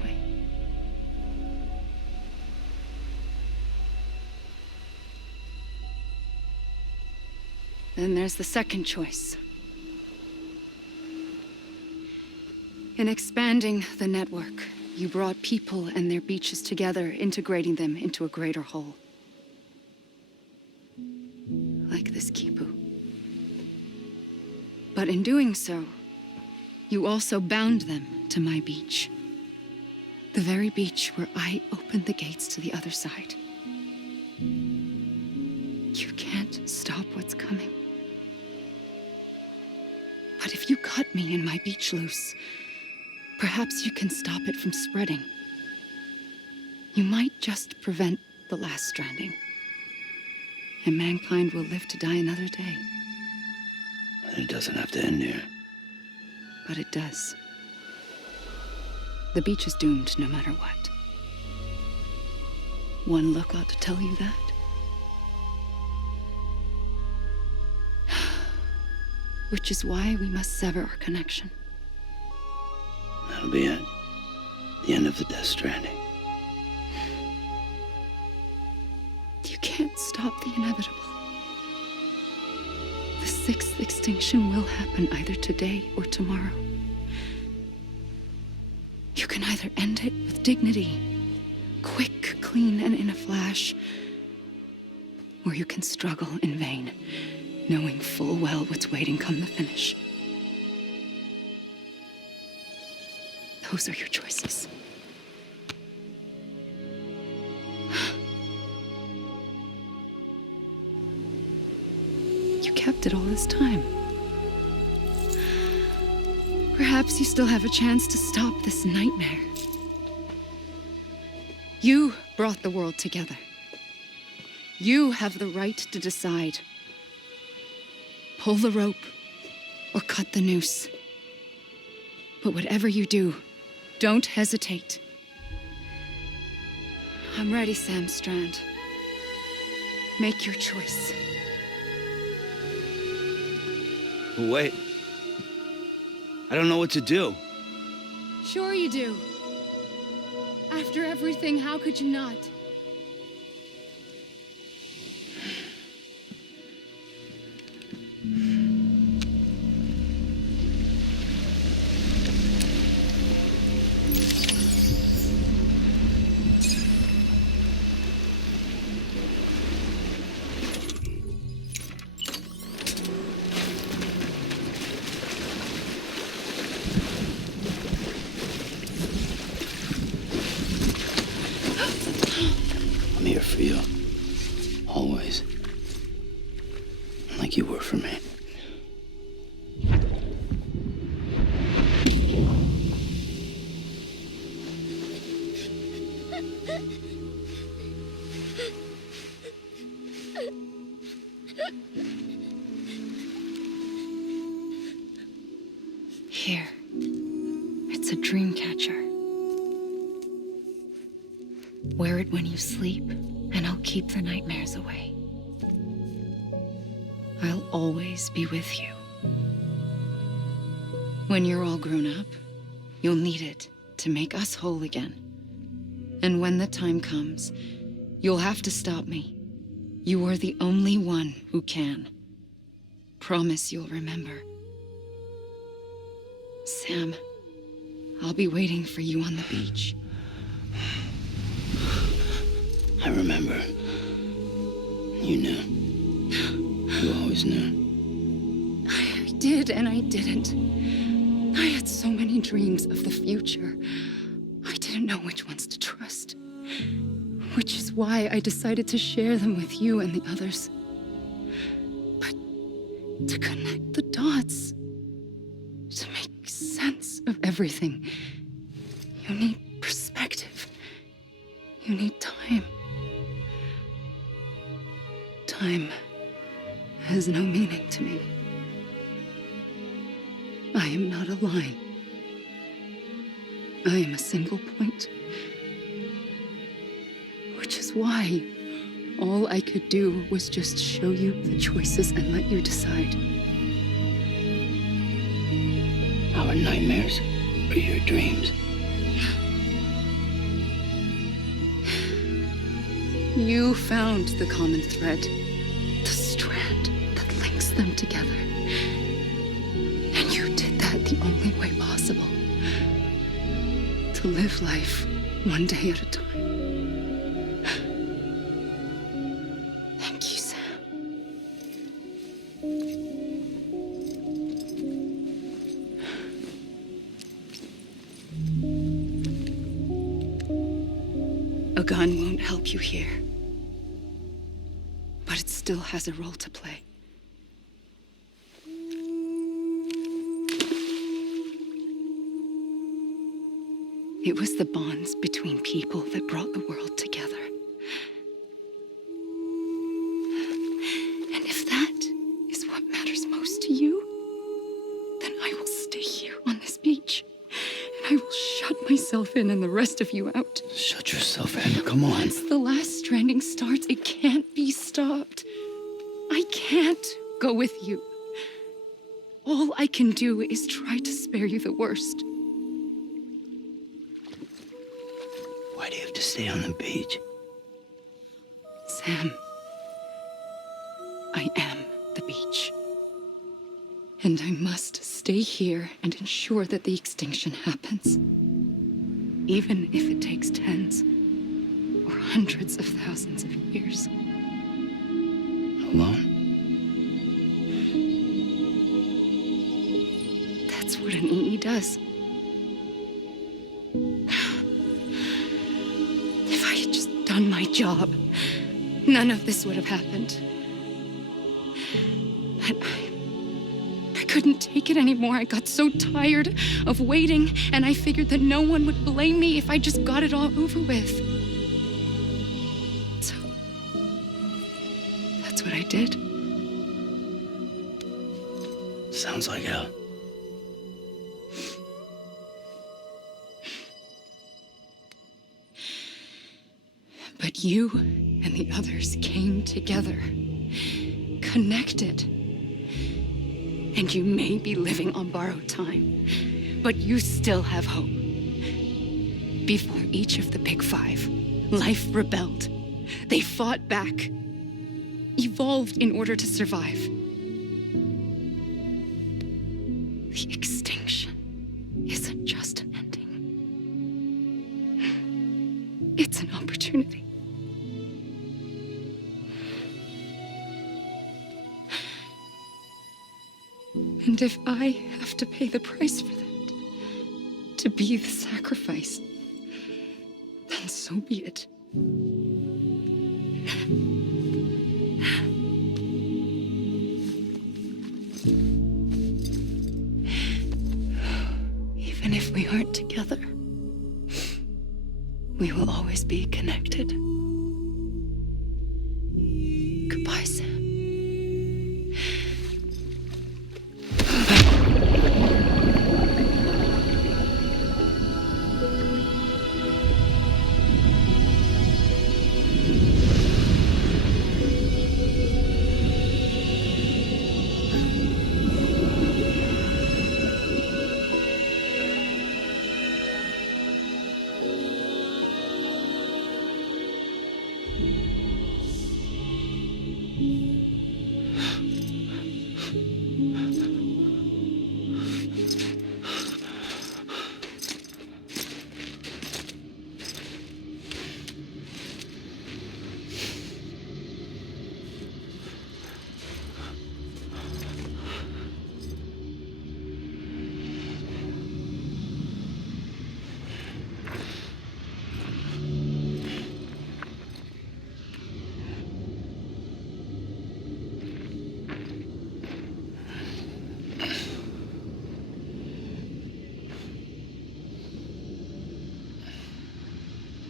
Then there's the second choice. In expanding the network, you brought people and their beaches together, integrating them into a greater whole. Like this Kipu. But in doing so, you also bound them to my beach. The very beach where I opened the gates to the other side. You can't stop what's coming. But if you cut me and my beach loose, perhaps you can stop it from spreading. You might just prevent the last stranding. And mankind will live to die another day. It doesn't have to end here. But it does. The beach is doomed no matter what. One look ought to tell you that. Which is why we must sever our connection. That'll be it. The end of the Death Stranding. You can't stop the inevitable. The sixth extinction will happen either today or tomorrow. You can either end it with dignity, quick, clean, and in a flash, or you can struggle in vain, knowing full well what's waiting come the finish. Those are your choices. You kept it all this time. Perhaps you still have a chance to stop this nightmare. You brought the world together. You have the right to decide. Pull the rope or cut the noose. But whatever you do, don't hesitate. I'm ready, Sam Strand. Make your choice. Wait. I don't know what to do. Sure you do. After everything, how could you not? I'm here for you. Always. Like you were for me. Here. It's a dream catcher. Wear it when you sleep, and I'll keep the nightmares away. I'll always be with you. When you're all grown up, you'll need it to make us whole again. And when the time comes, you'll have to stop me. You are the only one who can. Promise you'll remember. Sam, I'll be waiting for you on the beach. I remember. You knew. You always knew. I did and I didn't. I had so many dreams of the future. I didn't know which ones to trust. Which is why I decided to share them with you and the others. But to connect the dots, to make sense of everything, you need perspective. You need time. Time has no meaning to me. I am not a line. I am a single point. Which is why all I could do was just show you the choices and let you decide. Our nightmares or your dreams? You found the common thread, the strand that links them together. And you did that the only way possible. To live life one day at a time. Thank you, Sam. A gun won't help you here. But it still has a role to play. It was the bonds between people that brought the world together. And if that is what matters most to you, then I will stay here on this beach. And I will shut myself in and the rest of you out. Shut yourself in, come on. Once the last stranding starts, it can't be stopped. I can't go with you. All I can do is try to spare you the worst. Why do you have to stay on the beach? Sam, I am the beach. And I must stay here and ensure that the extinction happens. Even if it takes tens or hundreds of thousands of years. Alone? That's what an EE does. If I had just done my job, none of this would have happened. But I couldn't take it anymore. I got so tired of waiting, and I figured that no one would blame me if I just got it all over with. So, that's what I did. Sounds like hell. But you and the others came together, connected. And you may be living on borrowed time, but you still have hope. Before each of the Big Five, life rebelled. They fought back, evolved in order to survive. The extinction isn't just an ending. It's an opportunity. And if I have to pay the price for that, to be the sacrifice, then so be it. Even if we aren't together, we will always be connected. Goodbye, Sam.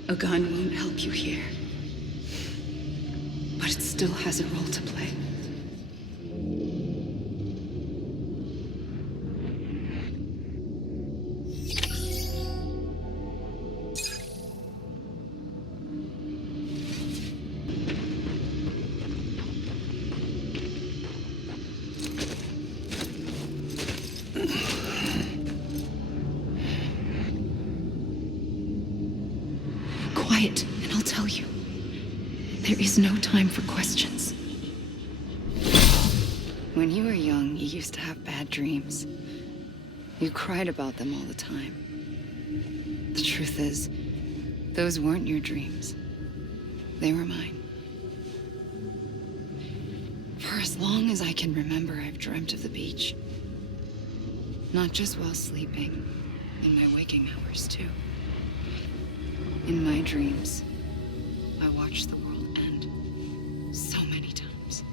A gun won't help you here, but it still has a role to play. Quiet, and I'll tell you. There is no time for questions. When When you were young, you used to have bad dreams. You cried about them all the time. The truth is, those weren't your dreams. They were mine. For as long as I can remember, I've dreamt of the beach. Not just while sleeping, in my waking hours, too. In my dreams, I watched the world end so many times.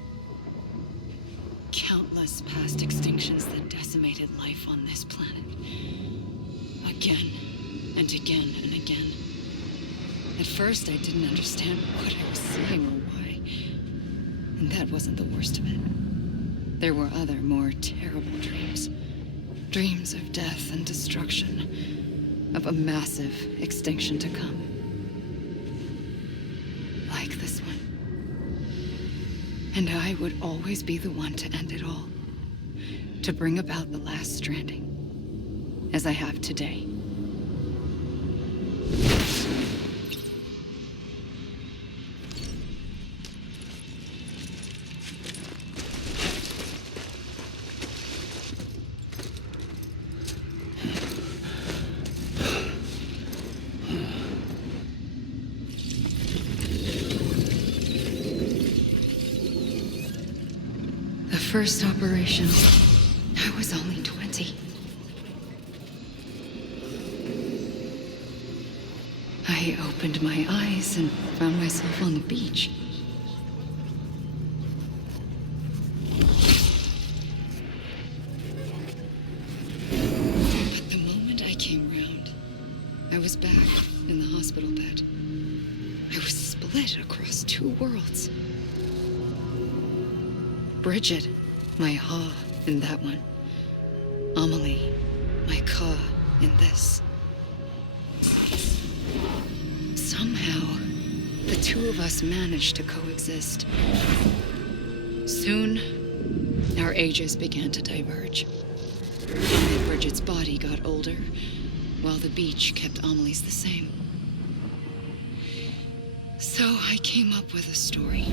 Countless past extinctions that decimated life on this planet. Again, and again, and again. At first, I didn't understand what I was seeing or why. And that wasn't the worst of it. There were other, more terrible dreams. Dreams of death and destruction. Of a massive extinction to come. Like this one. And I would always be the one to end it all. To bring about the last stranding. As I have today. First operation, I was only 20. I opened my eyes and found myself on the beach. But the moment I came round, I was back in the hospital bed. I was split across two worlds. Bridget, my ha in that one. Amelie, my ka in this. Somehow, the two of us managed to coexist. Soon, our ages began to diverge. Bridget's body got older, while the beach kept Amelie's the same. So I came up with a story.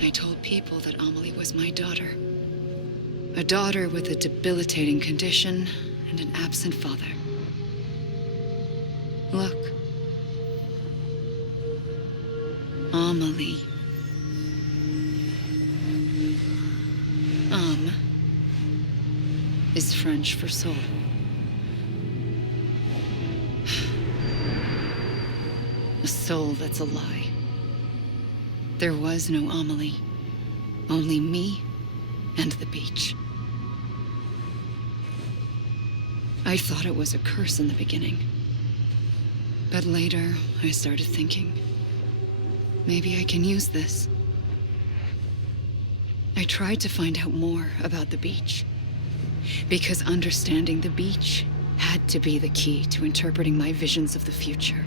I told people that Amelie was my daughter. A daughter with a debilitating condition and an absent father. Look. Amelie. Is French for soul. A soul that's a lie. There was no Amelie. Only me and the beach. I thought it was a curse in the beginning. But later, I started thinking, maybe I can use this. I tried to find out more about the beach. Because understanding the beach had to be the key to interpreting my visions of the future.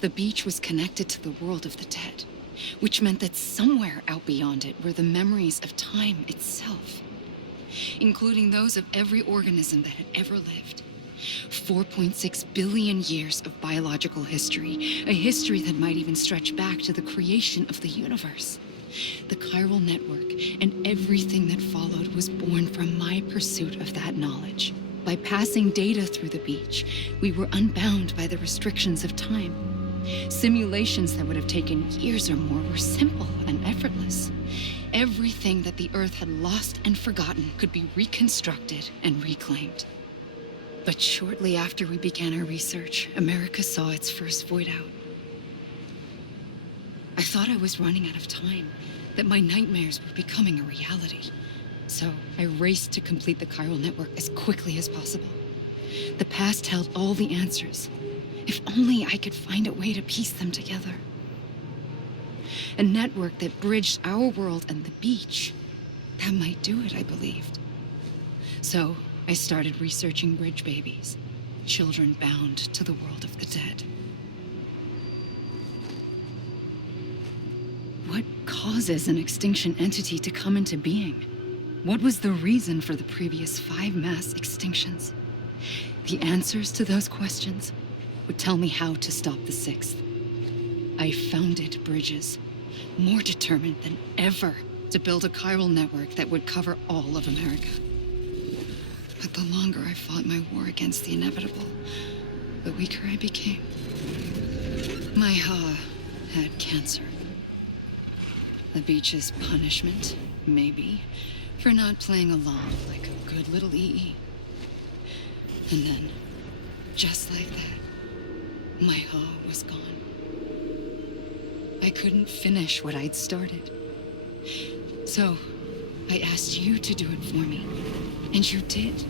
The beach was connected to the world of the dead, which meant that somewhere out beyond it were the memories of time itself, including those of every organism that had ever lived. 4.6 billion years of biological history, a history that might even stretch back to the creation of the universe. The chiral network and everything that followed was born from my pursuit of that knowledge. By passing data through the beach, we were unbound by the restrictions of time. Simulations that would have taken years or more were simple and effortless. Everything that the Earth had lost and forgotten could be reconstructed and reclaimed. But shortly after we began our research, America saw its first void out. I thought I was running out of time, that my nightmares were becoming a reality. So I raced to complete the chiral network as quickly as possible. The past held all the answers. If only I could find a way to piece them together. A network that bridged our world and the beach. That might do it, I believed. So I started researching bridge babies. children bound to the world of the dead. What causes an extinction entity to come into being? What was the reason for the previous 5 mass extinctions? The answers to those questions would tell me how to stop the 6th. I founded bridges, more determined than ever to build a chiral network that would cover all of America. But the longer I fought my war against the inevitable, the weaker I became. My Ha had cancer. The beach's punishment, maybe, for not playing along like a good little EE. And then, just like that, my Ha was gone. I couldn't finish what I'd started. So, I asked you to do it for me, and you did.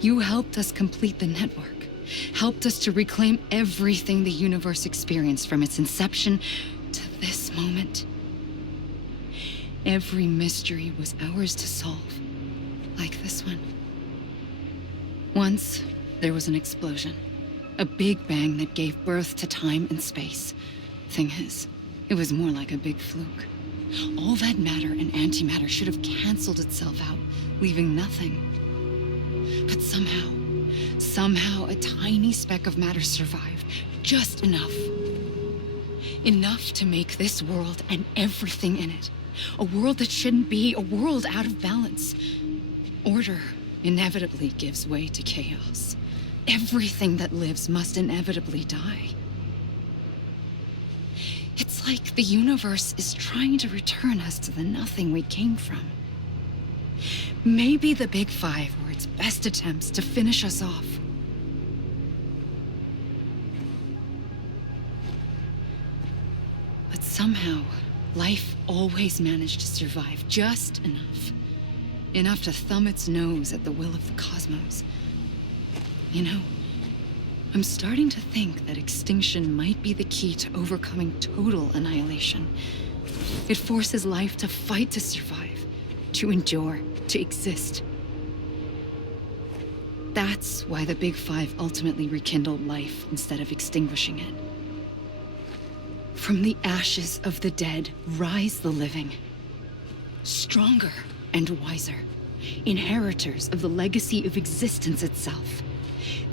You helped us complete the network, helped us to reclaim everything the universe experienced from its inception to this moment. Every mystery was ours to solve, like this one. Once, there was an explosion, a big bang that gave birth to time and space. Thing is, it was more like a big fluke. All that matter and antimatter should have canceled itself out, leaving nothing. But somehow a tiny speck of matter survived, just enough. Enough to make this world and everything in it a world that shouldn't be, a world out of balance. Order inevitably gives way to chaos. Everything that lives must inevitably die. It's like the universe is trying to return us to the nothing we came from. Maybe the Big Five were its best attempts to finish us off. But somehow, life always managed to survive just enough. Enough to thumb its nose at the will of the cosmos. You know, I'm starting to think that extinction might be the key to overcoming total annihilation. It forces life to fight to survive, to endure, to exist. That's why the Big Five ultimately rekindled life instead of extinguishing it. From the ashes of the dead rise the living. Stronger and wiser. Inheritors of the legacy of existence itself.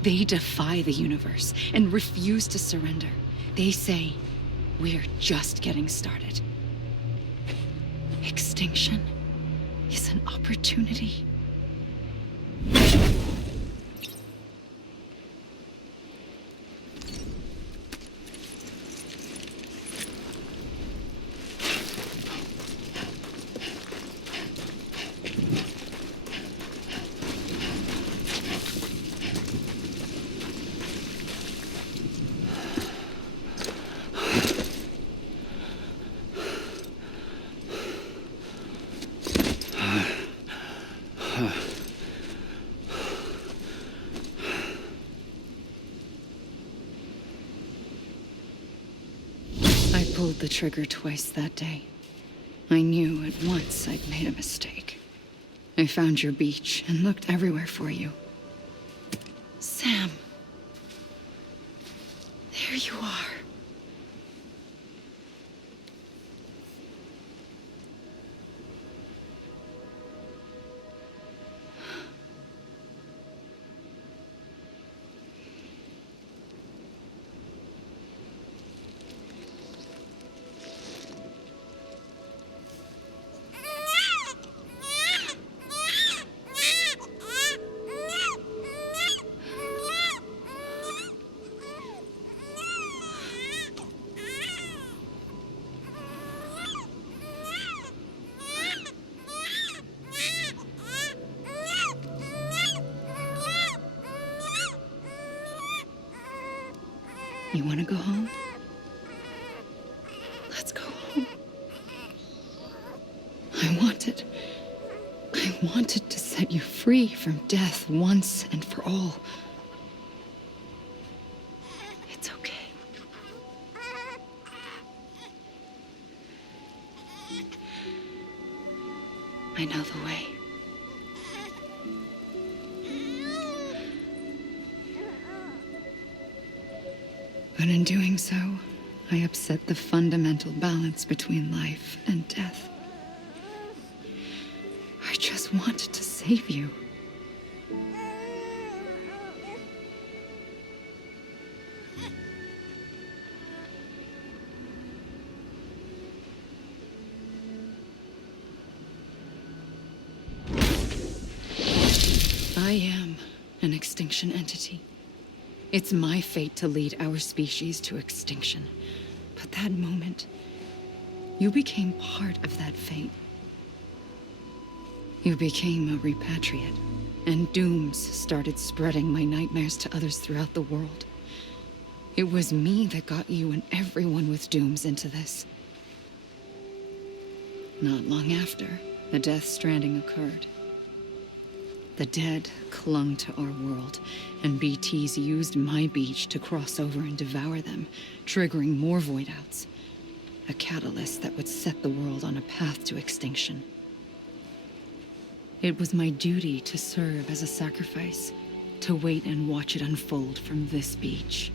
They defy the universe and refuse to surrender. They say, we're just getting started. Extinction is an opportunity. I pulled the trigger twice that day. I knew at once I'd made a mistake. I found your beach and looked everywhere for you. Sam. There you are. You want to go home? Let's go home. I wanted to set you free from death once and for all. It's okay. I know the way. But in doing so, I upset the fundamental balance between life and death. I just wanted to save you. I am an extinction entity. It's my fate to lead our species to extinction. But that moment, you became part of that fate. You became a repatriate, and dooms started spreading my nightmares to others throughout the world. It was me that got you and everyone with dooms into this. Not long after, the Death Stranding occurred. The dead clung to our world, and BTs used my beach to cross over and devour them, triggering more void outs. A catalyst that would set the world on a path to extinction. It was my duty to serve as a sacrifice, to wait and watch it unfold from this beach.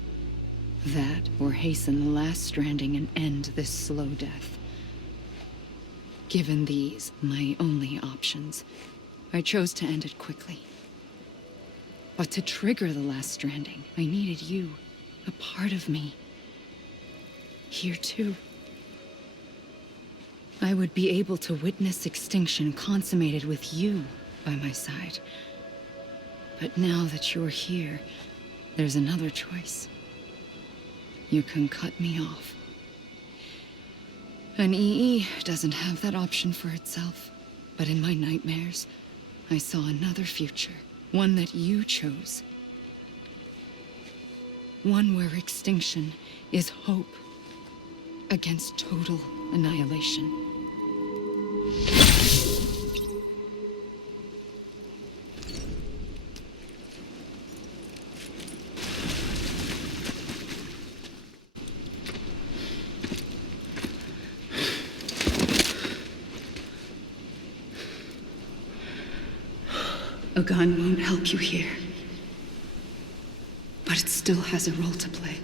That, or hasten the last stranding and end this slow death. Given these, my only options, I chose to end it quickly. But to trigger the last stranding, I needed you, a part of me. Here too. I would be able to witness extinction consummated with you by my side. But now that you're here, there's another choice. You can cut me off. An EE doesn't have that option for itself, but in my nightmares, I saw another future, one that you chose. One where extinction is hope against total annihilation. A gun won't help you here, but it still has a role to play.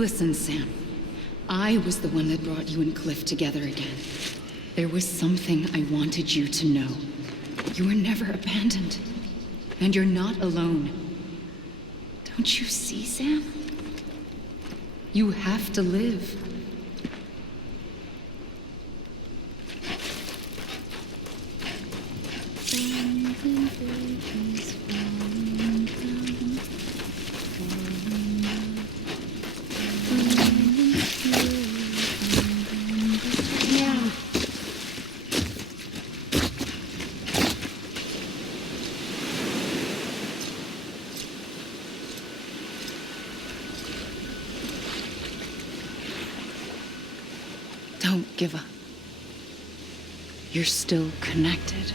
Listen, Sam. I was the one that brought you and Cliff together again. There was something I wanted you to know. You were never abandoned. And you're not alone. Don't you see, Sam? You have to live. Don't give up. You're still connected.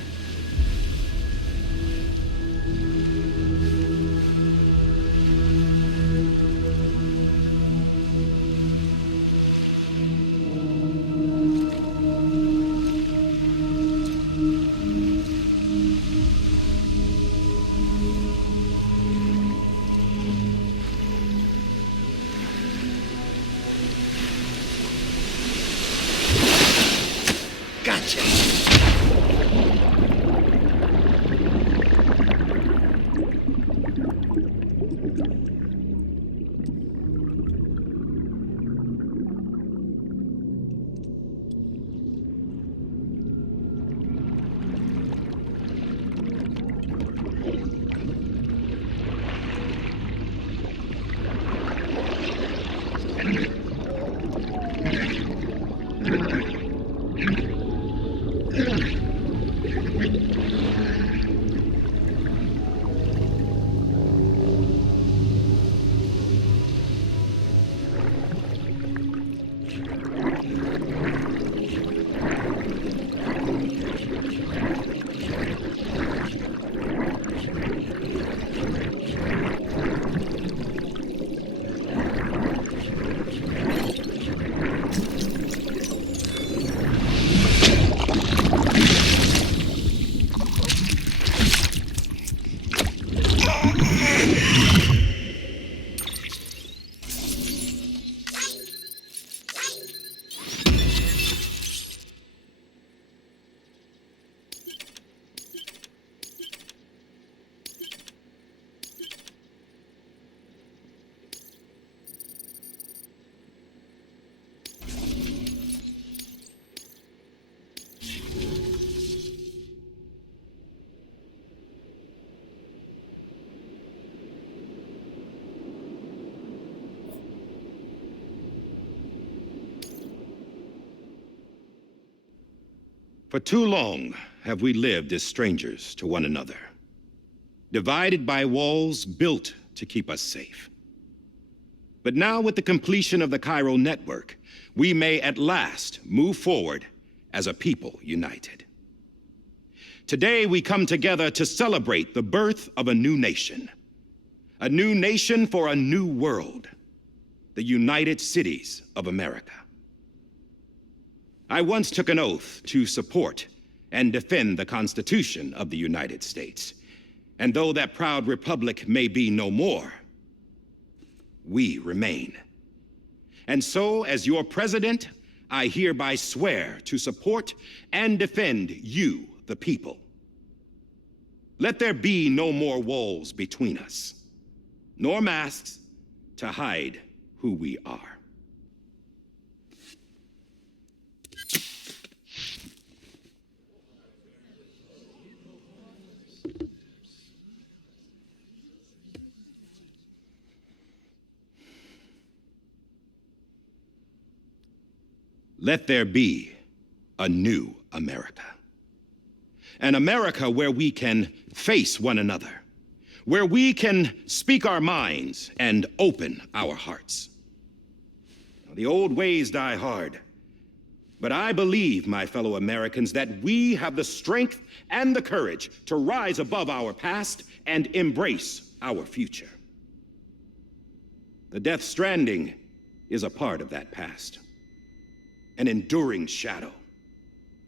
For too long have we lived as strangers to one another, divided by walls built to keep us safe. But now, with the completion of the Chiral network, we may at last move forward as a people united. Today, we come together to celebrate the birth of a new nation for a new world, the United Cities of America. I once took an oath to support and defend the Constitution of the United States, and though that proud republic may be no more, we remain. And so, as your president, I hereby swear to support and defend you, the people. Let there be no more walls between us, nor masks to hide who we are. Let there be a new America. An America where we can face one another, where we can speak our minds and open our hearts. The old ways die hard, but I believe, my fellow Americans, that we have the strength and the courage to rise above our past and embrace our future. The Death Stranding is a part of that past. An enduring shadow,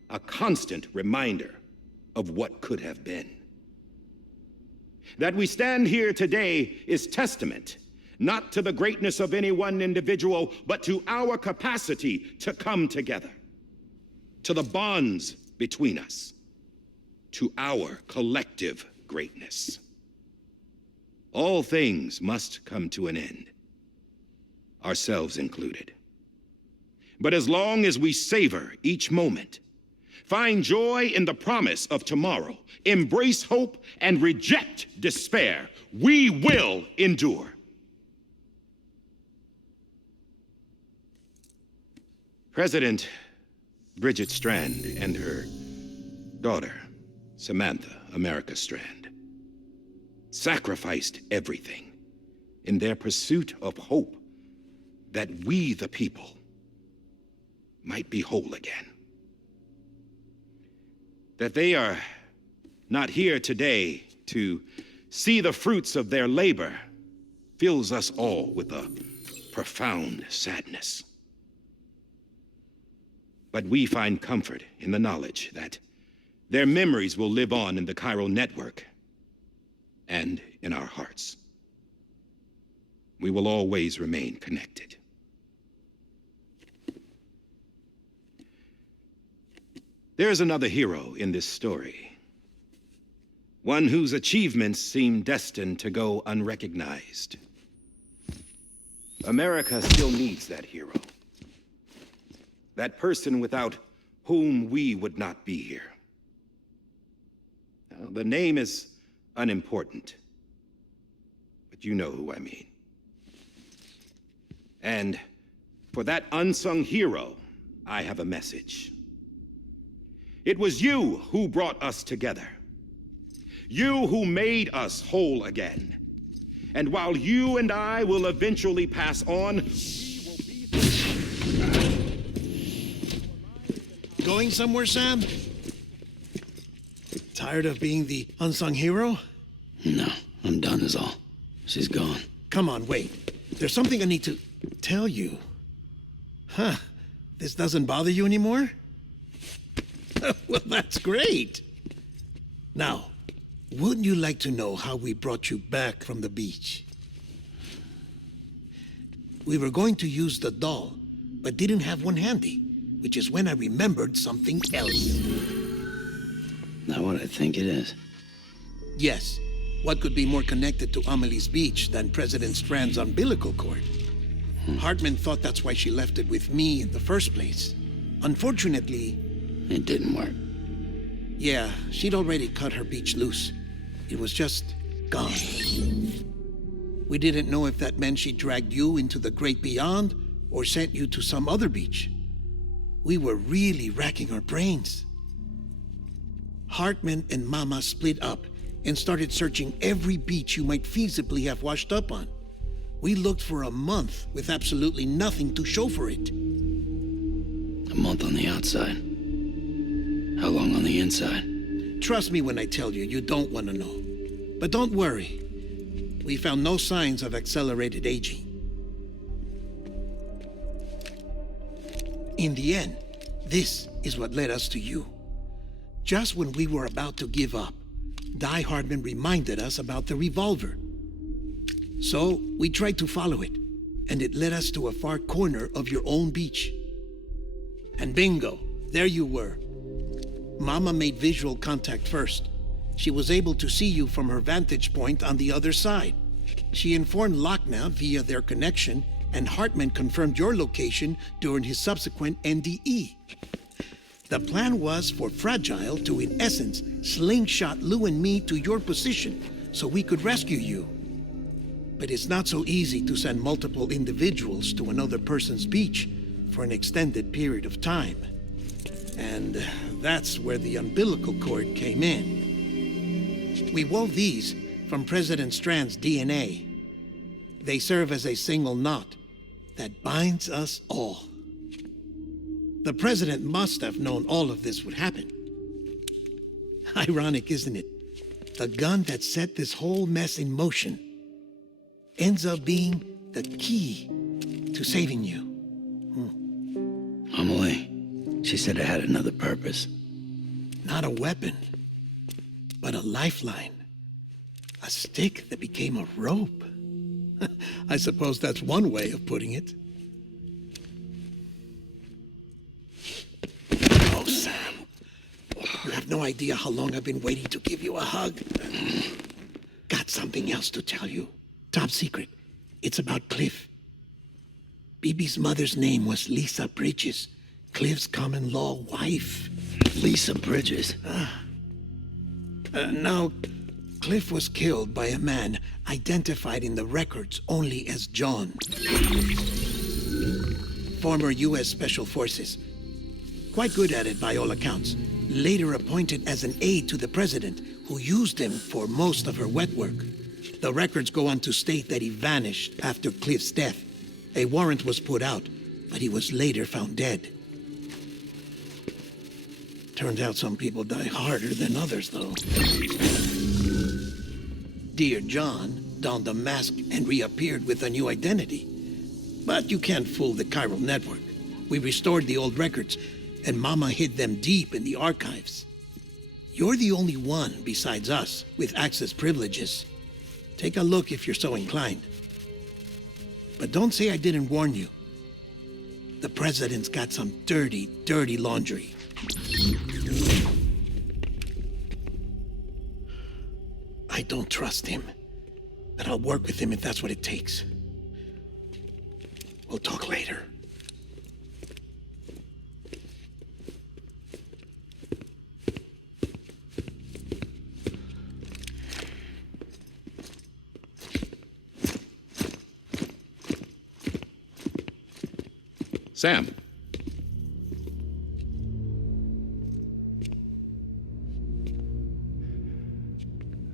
a constant reminder of what could have been. That we stand here today is testament not to the greatness of any one individual, but to our capacity to come together, to the bonds between us, to our collective greatness. All things must come to an end, ourselves included. But as long as we savor each moment, find joy in the promise of tomorrow, embrace hope, and reject despair, we will endure. President Bridget Strand and her daughter, Samantha America Strand, sacrificed everything in their pursuit of hope that we, the people, might be whole again. That they are not here today to see the fruits of their labor fills us all with a profound sadness. But we find comfort in the knowledge that their memories will live on in the Chiral network and in our hearts. We will always remain connected. There's another hero in this story, one whose achievements seem destined to go unrecognized. America still needs that hero, that person without whom we would not be here. Now, the name is unimportant, but you know who I mean. And for that unsung hero, I have a message. It was you who brought us together. You who made us whole again. And while you and I will eventually pass on, we will be... Going somewhere, Sam? Tired of being the unsung hero? No, I'm done is all. She's gone. Come on, wait. There's something I need to tell you. Huh. This doesn't bother you anymore? Well, that's great. Now, wouldn't you like to know how we brought you back from the beach? We were going to use the doll, but didn't have one handy, which is when I remembered something else. Not what I think it is. Yes. What could be more connected to Amelie's beach than President Strand's umbilical cord? Hartman thought that's why she left it with me in the first place. Unfortunately... It didn't work. Yeah, she'd already cut her beach loose. It was just gone. We didn't know if that meant she dragged you into the great beyond or sent you to some other beach. We were really racking our brains. Hartman and Mama split up and started searching every beach you might feasibly have washed up on. We looked for a month with absolutely nothing to show for it. A month on the outside. How long on the inside? Trust me when I tell you, you don't want to know. But don't worry. We found no signs of accelerated aging. In the end, this is what led us to you. Just when we were about to give up, Die Hardman reminded us about the revolver. So we tried to follow it, and it led us to a far corner of your own beach. And bingo, there you were. Mama made visual contact first. She was able to see you from her vantage point on the other side. She informed Lochner via their connection, and Hartman confirmed your location during his subsequent NDE. The plan was for Fragile to, in essence, slingshot Lou and me to your position so we could rescue you. But it's not so easy to send multiple individuals to another person's beach for an extended period of time. And that's where the umbilical cord came in. We wove these from President Strand's DNA. They serve as a single knot that binds us all. The President must have known all of this would happen. Ironic, isn't it? The gun that set this whole mess in motion ends up being the key to saving you. Amelie, she said it had another purpose. Not a weapon, but a lifeline. A stick that became a rope. I suppose that's one way of putting it. Oh, Sam. You have no idea how long I've been waiting to give you a hug. Got something else to tell you. Top secret. It's about Cliff. Bibi's mother's name was Lisa Bridges, Cliff's common-law wife. Lisa Bridges? Now, Cliff was killed by a man identified in the records only as John. Former U.S. Special Forces. Quite good at it by all accounts. Later appointed as an aide to the president, who used him for most of her wet work. The records go on to state that he vanished after Cliff's death. A warrant was put out, but he was later found dead. Turns out some people die harder than others, though. Dear John donned a mask and reappeared with a new identity. But you can't fool the chiral network. We restored the old records, and Mama hid them deep in the archives. You're the only one besides us with access privileges. Take a look if you're so inclined. But don't say I didn't warn you. The president's got some dirty, dirty laundry. I don't trust him, but I'll work with him if that's what it takes. We'll talk later. Sam.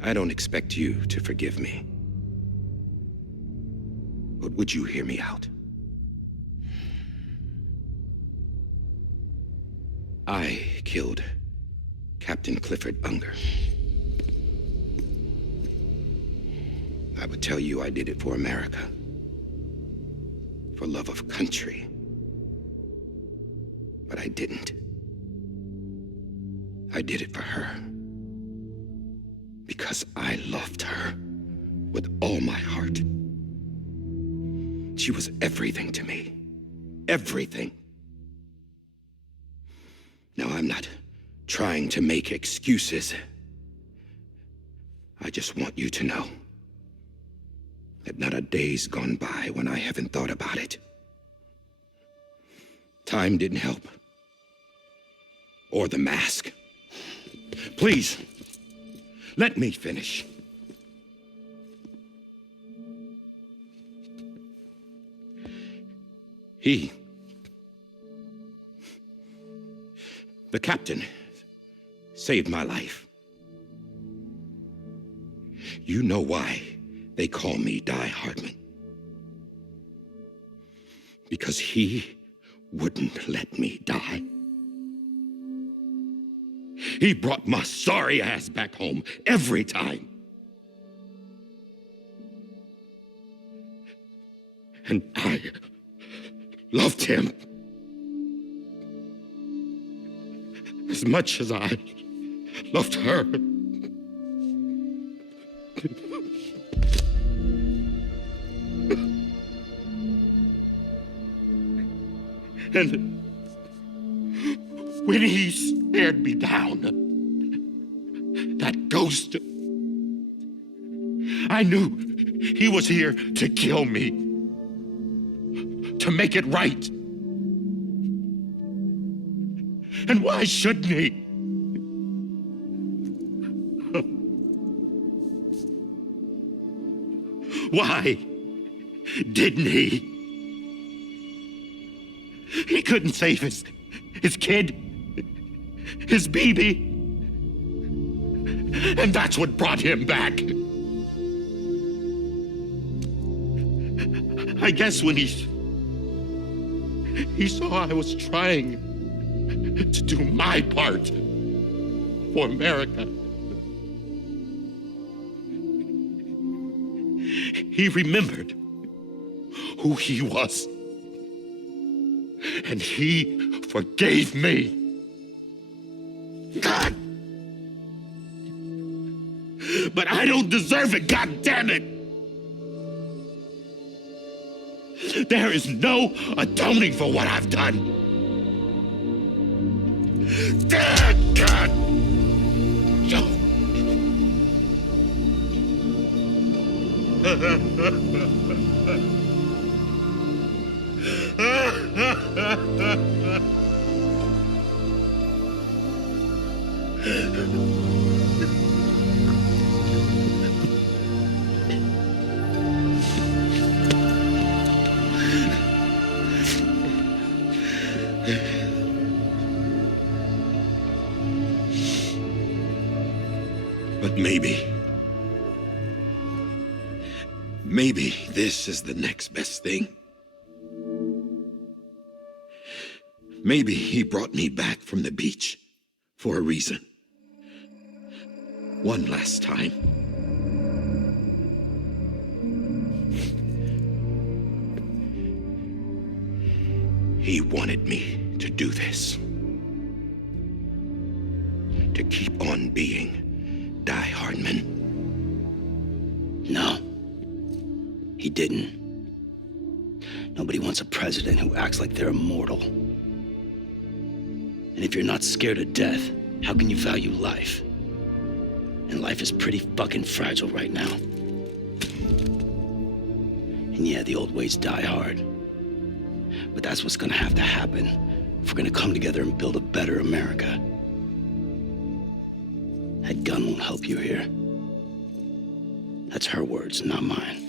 I don't expect you to forgive me. But would you hear me out? I killed Captain Clifford Unger. I would tell you I did it for America. For love of country. But I didn't. I did it for her. Because I loved her with all my heart. She was everything to me. Everything. Now, I'm not trying to make excuses. I just want you to know that not a day's gone by when I haven't thought about it. Time didn't help. Or the mask. Please, let me finish. The captain saved my life. You know why they call me Die Hardman. Because he wouldn't let me die. He brought my sorry ass back home every time. And I loved him as much as I loved her. And when he stared me down, that ghost, I knew he was here to kill me, to make it right. And why shouldn't he? Why didn't he? He couldn't save his kid, his baby. And that's what brought him back. I guess when he saw I was trying to do my part for America, he remembered who he was. And he forgave me. God! But I don't deserve it, God damn it! There is no atoning for what I've done. God! But maybe this is the next best thing. Maybe he brought me back from the beach for a reason. One last time. He wanted me to do this. To keep on being Die Hardman. No, he didn't. Nobody wants a president who acts like they're immortal. And if you're not scared of death, how can you value life? And life is pretty fucking fragile right now. And yeah, the old ways die hard. But that's what's gonna have to happen if we're gonna come together and build a better America. That gun won't help you here. That's her words, not mine.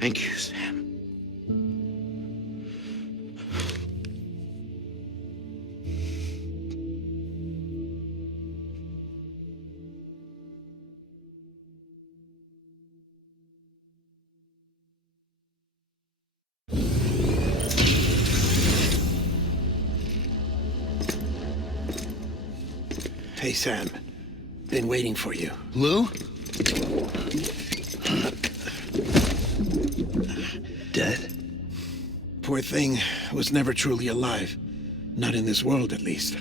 Thank you, Sam. Hey, Sam. Been waiting for you. Lou? Dead? Poor thing was never truly alive. Not in this world, at least.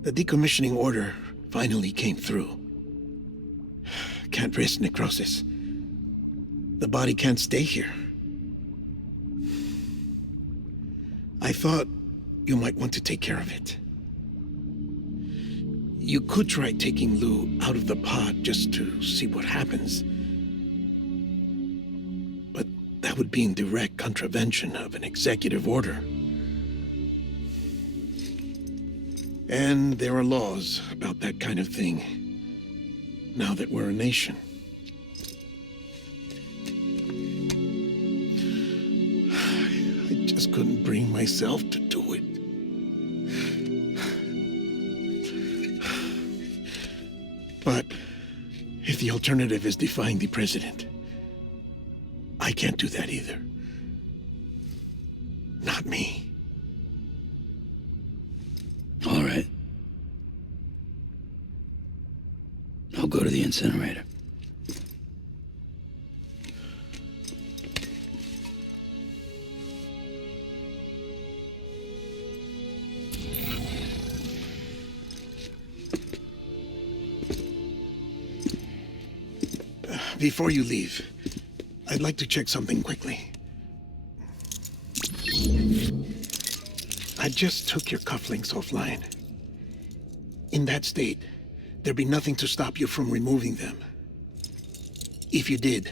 The decommissioning order finally came through. Can't risk necrosis. The body can't stay here. I thought you might want to take care of it. You could try taking Lou out of the pod just to see what happens. But that would be in direct contravention of an executive order. And there are laws about that kind of thing, now that we're a nation. just couldn't bring myself to do it. But if the alternative is defying the president, I can't do that either. Not me. All right. I'll go to the incinerator. Before you leave, I'd like to check something quickly. I just took your cufflinks offline. In that state, there'd be nothing to stop you from removing them. If you did,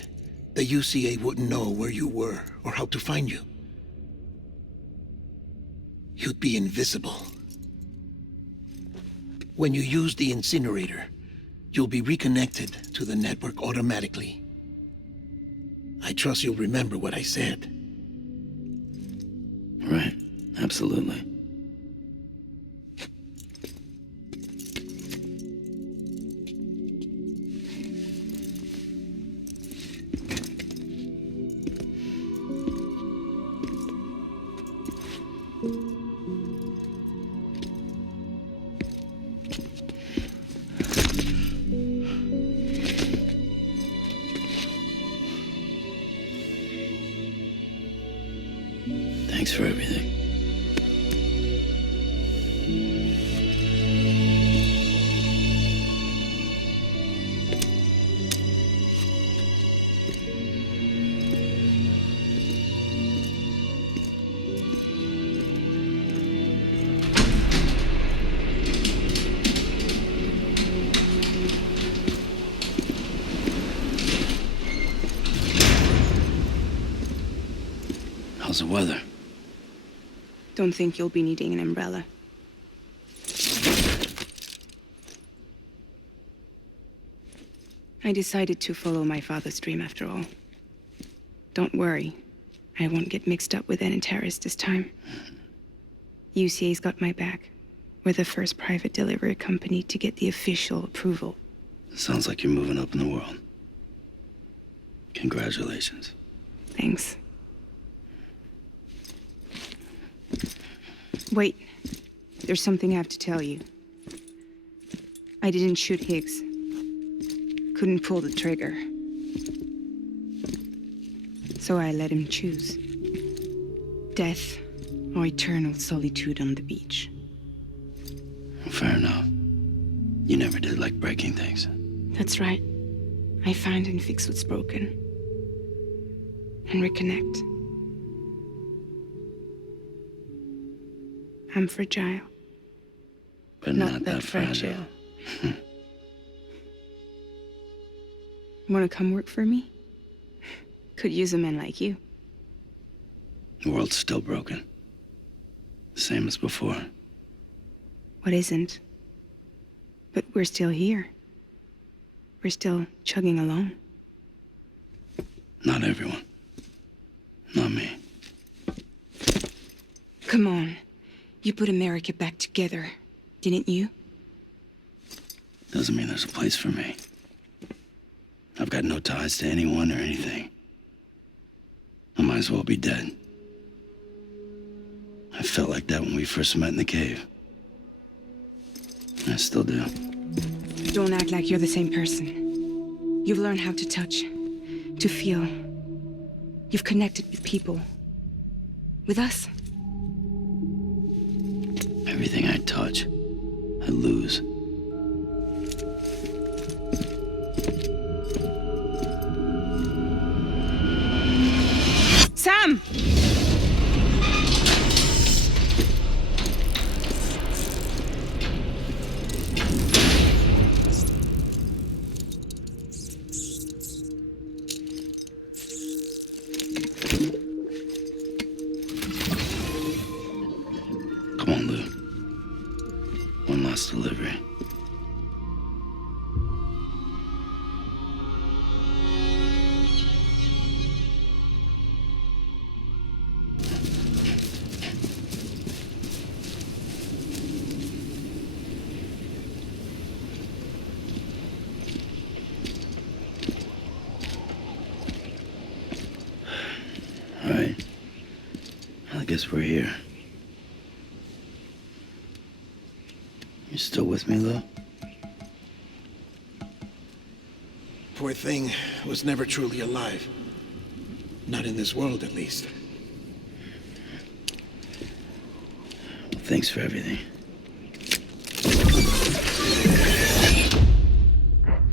the UCA wouldn't know where you were or how to find you. You'd be invisible. When you use the incinerator, you'll be reconnected to the network automatically. I trust you'll remember what I said. Right, absolutely. Thanks for everything. How's the weather? Don't think you'll be needing an umbrella. I decided to follow my father's dream after all. Don't worry, I won't get mixed up with any terrorists this time. UCA's got my back. We're the first private delivery company to get the official approval. Sounds like you're moving up in the world. Congratulations. Thanks. Wait, there's something I have to tell you. I didn't shoot Higgs. Couldn't pull the trigger. So I let him choose. Death or eternal solitude on the beach. Fair enough. You never did like breaking things. That's right. I find and fix what's broken. And reconnect. I'm fragile. But not that fragile. Wanna come work for me? Could use a man like you. The world's still broken. Same as before. What isn't? But we're still here. We're still chugging along. Not everyone. Not me. Come on. You put America back together, didn't you? Doesn't mean there's a place for me. I've got no ties to anyone or anything. I might as well be dead. I felt like that when we first met in the cave. I still do. Don't act like you're the same person. You've learned how to touch, to feel. You've connected with people. With us. Everything I touch, I lose. Sam! Come on, Lou. One last delivery. guess we're here. You still with me, though? Poor thing was never truly alive. Not in this world, at least. Well, thanks for everything. This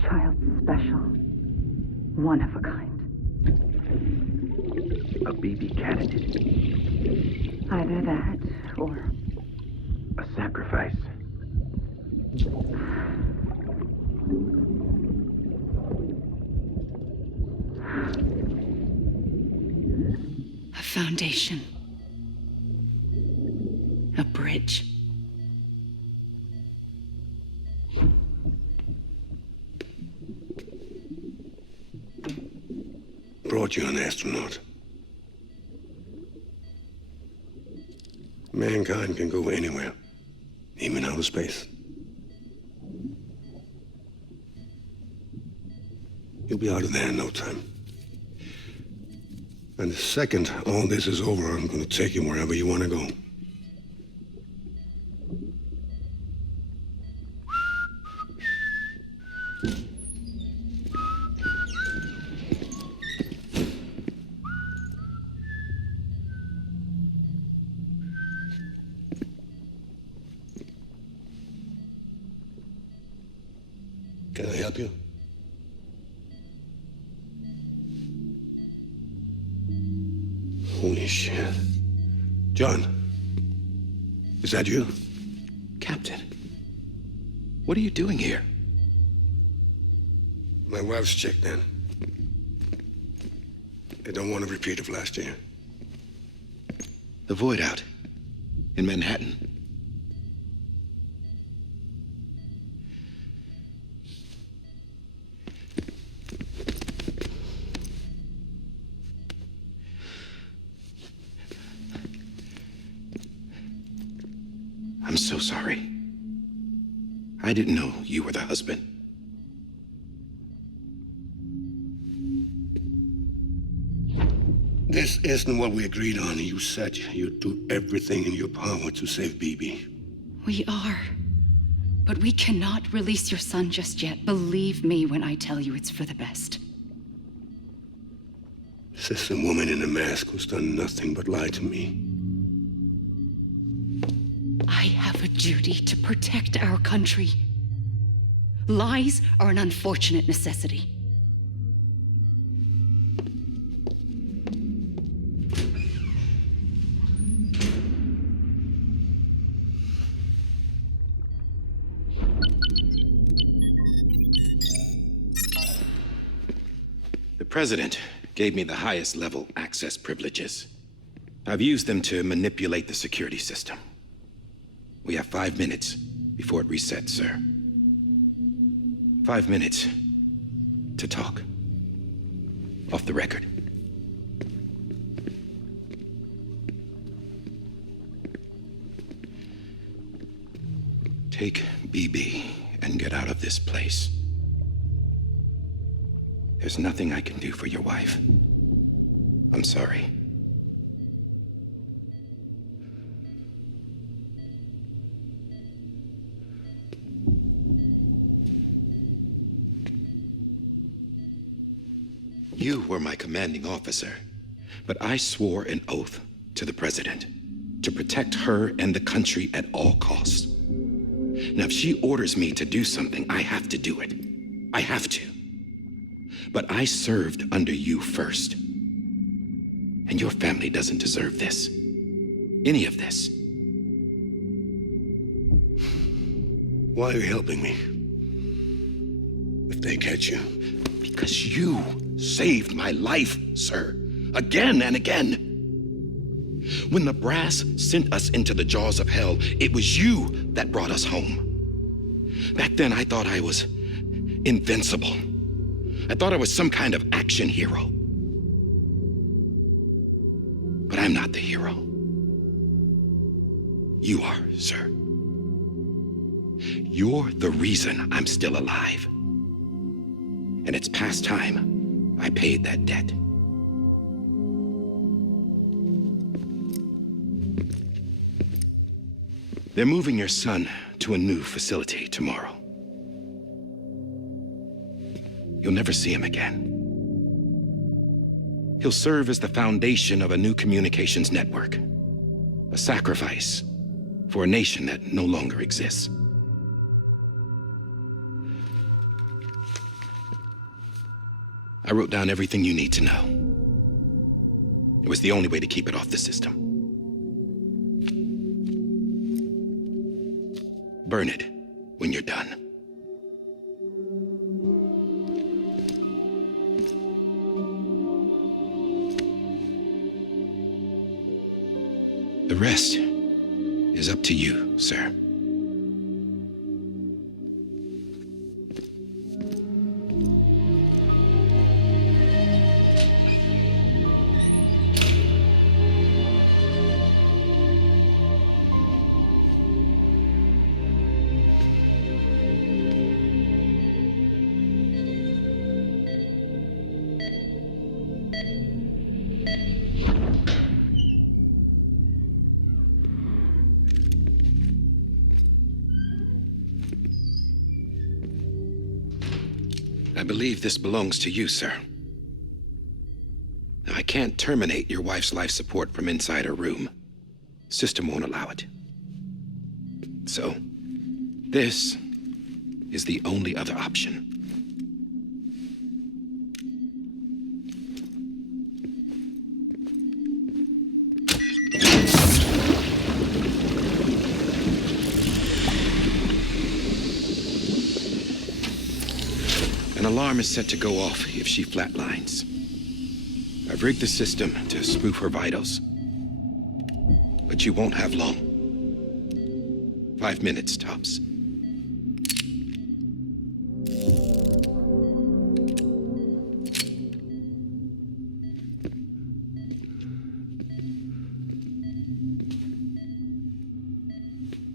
child's special. One of a kind. A BB candidate. Either that, or... A sacrifice. A foundation. A bridge. Brought you an astronaut. Mankind can go anywhere, even outer space. You'll be out of there in no time. And the second all this is over, I'm going to take you wherever you want to go. Can I help you? Holy shit. John, is that you? Captain, what are you doing here? My wife's checked in. They don't want a repeat of last year. The Void Out in Manhattan. I'm so sorry. I didn't know you were the husband. This isn't what we agreed on. You said you'd do everything in your power to save BB. We are. But we cannot release your son just yet. Believe me when I tell you it's for the best. This is a woman in a mask who's done nothing but lie to me. I have a duty to protect our country. Lies are an unfortunate necessity. The President gave me the highest level access privileges. I've used them to manipulate the security system. We have 5 minutes before it resets, sir. 5 minutes to talk. Off the record. Take BB and get out of this place. There's nothing I can do for your wife. I'm sorry. You were my commanding officer, but I swore an oath to the President to protect her and the country at all costs. Now, if she orders me to do something, I have to do it. I have to. But I served under you first. And your family doesn't deserve this. Any of this. Why are you helping me? If they catch you. Because you saved my life, sir. Again and again. When the brass sent us into the jaws of hell, it was you that brought us home. Back then, I thought I was invincible. I thought I was some kind of action hero. But I'm not the hero. You are, sir. You're the reason I'm still alive. And it's past time I paid that debt. They're moving your son to a new facility tomorrow. You'll never see him again. He'll serve as the foundation of a new communications network. A sacrifice for a nation that no longer exists. I wrote down everything you need to know. It was the only way to keep it off the system. Burn it when you're done. The rest is up to you, sir. I believe this belongs to you, sir. I can't terminate your wife's life support from inside her room. System won't allow it. So, this is the only other option. An alarm is set to go off if she flatlines. I've rigged the system to spoof her vitals. But you won't have long. 5 minutes, tops.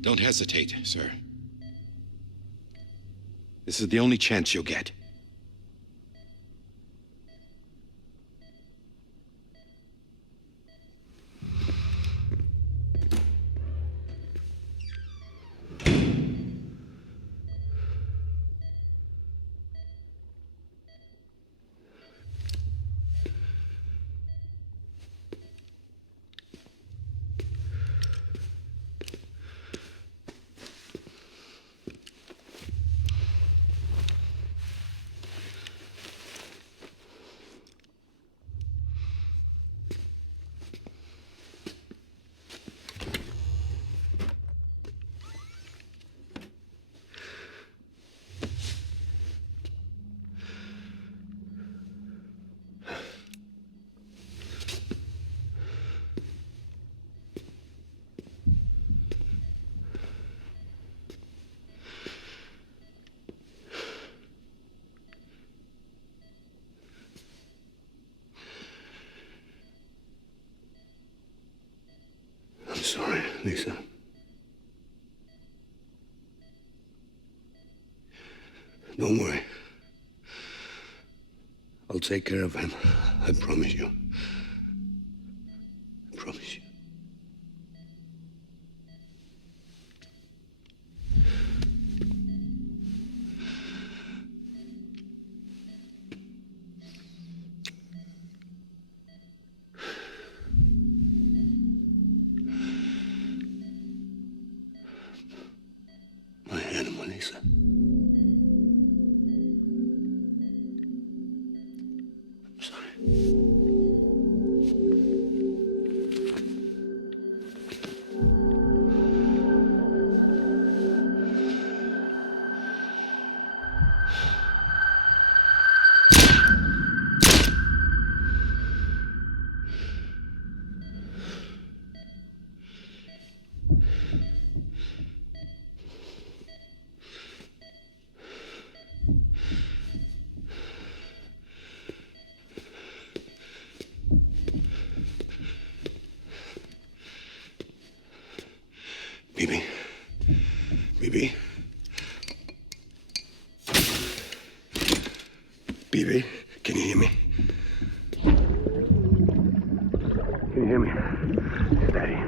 Don't hesitate, sir. This is the only chance you'll get. I'm sorry, Lisa. Don't worry. I'll take care of him. I promise you. I promise you. My animal, Lisa. I'm sorry. Bibi. Bibi. Bibi, can you hear me? Can you hear me? Steady.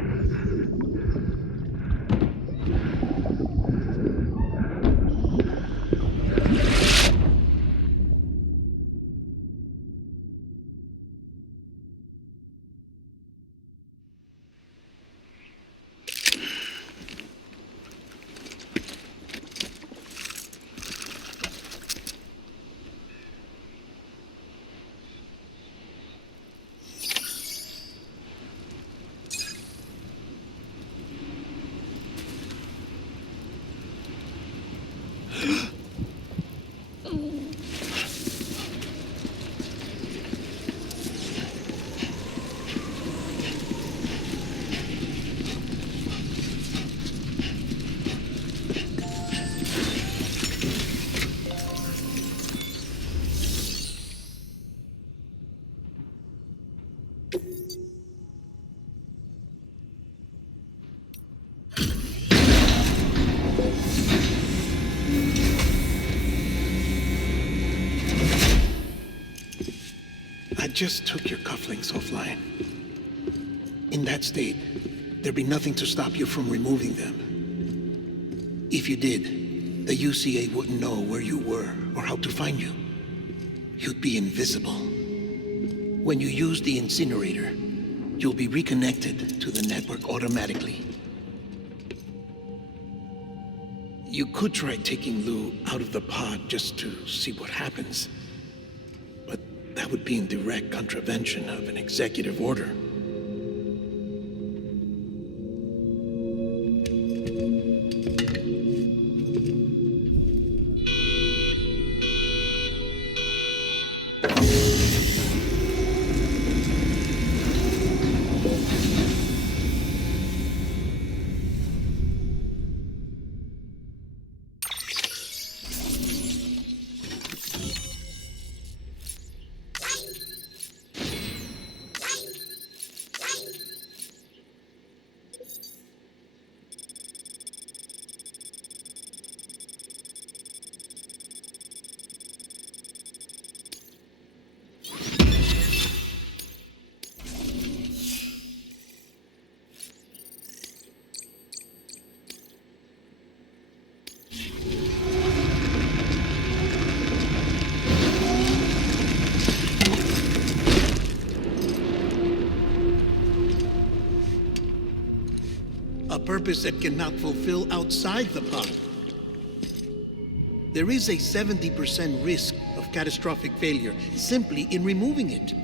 I just took your cufflinks offline. In that state, there'd be nothing to stop you from removing them. If you did, the UCA wouldn't know where you were or how to find you. You'd be invisible. When you use the incinerator, you'll be reconnected to the network automatically. You could try taking Lou out of the pod just to see what happens. But that would be in direct contravention of an executive order. A purpose that cannot fulfill outside the pod. There is a 70% risk of catastrophic failure simply in removing it.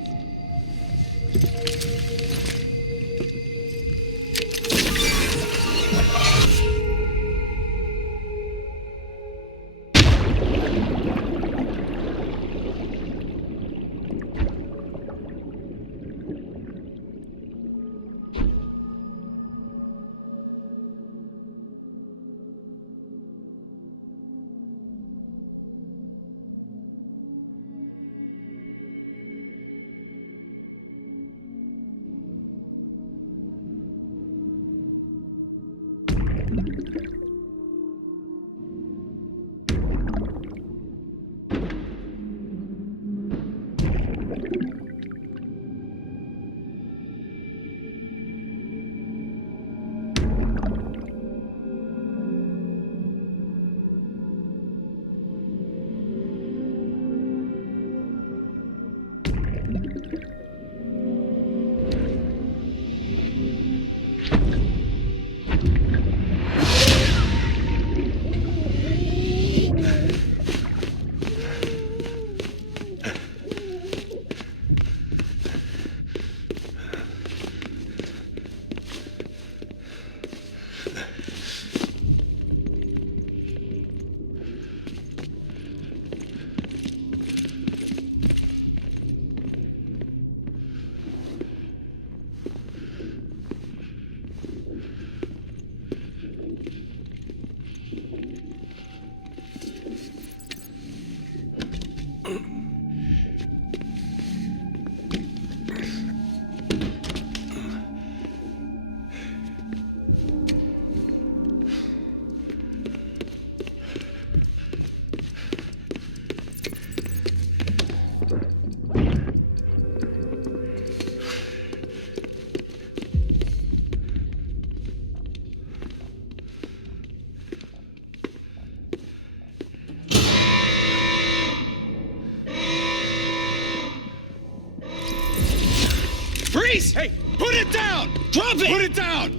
Freeze! Hey, put it down! Drop it! Put it down!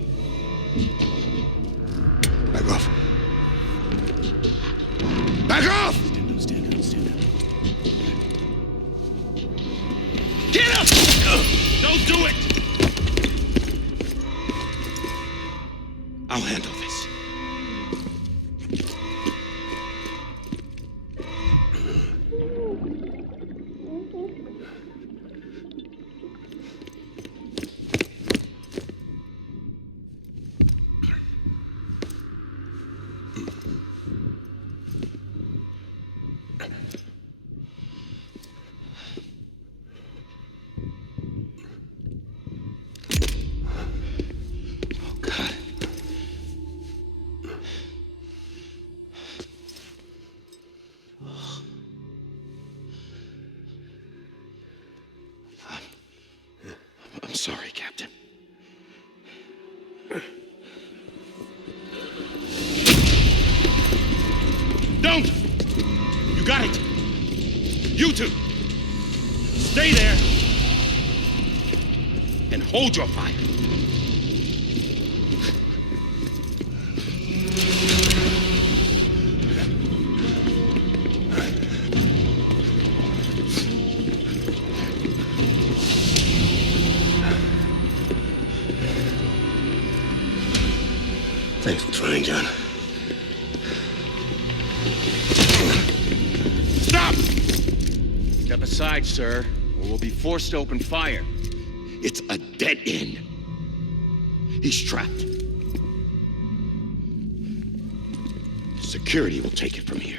Back off. Back off! Stand up. Get up! Don't do it! I'll handle this. sorry, Captain. Don't! You got it! You two! Stay there! And hold your fire. Thanks for trying, John. Stop! Step aside, sir, or we'll be forced to open fire. It's a dead end. He's trapped. Security will take it from here.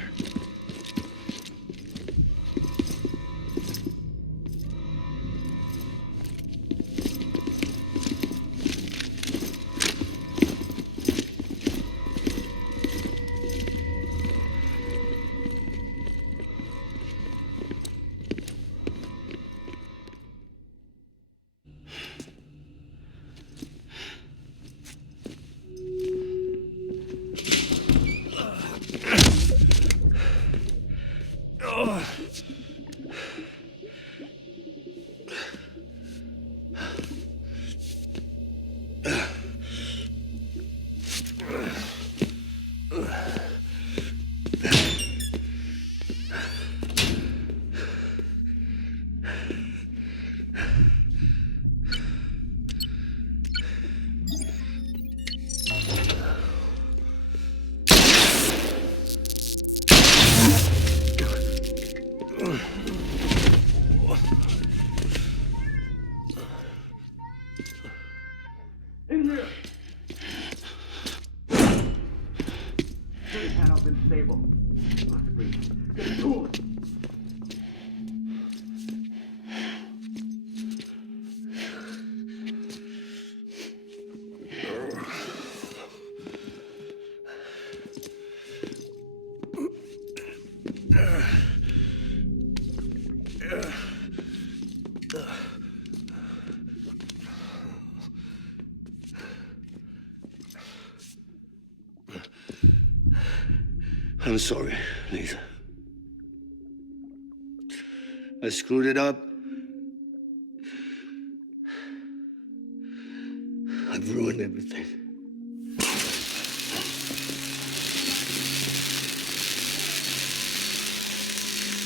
I'm sorry, Lisa. I screwed it up. I've ruined everything.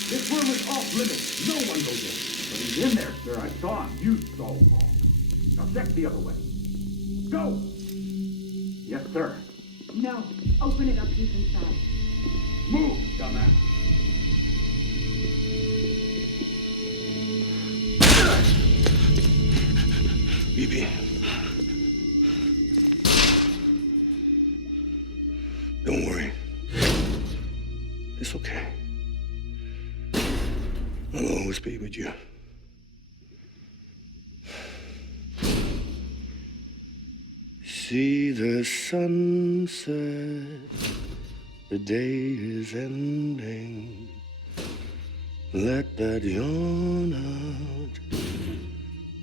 This room is off limits. No one goes in. But he's in there, sir. I saw him. You saw him all. Now check the other way. Go! Yes, sir. No. Open it up. He's inside. Move, dumbass. BB. Don't worry. It's okay. I'll always be with you. See the sunset. The day is ending. Let that yawn out.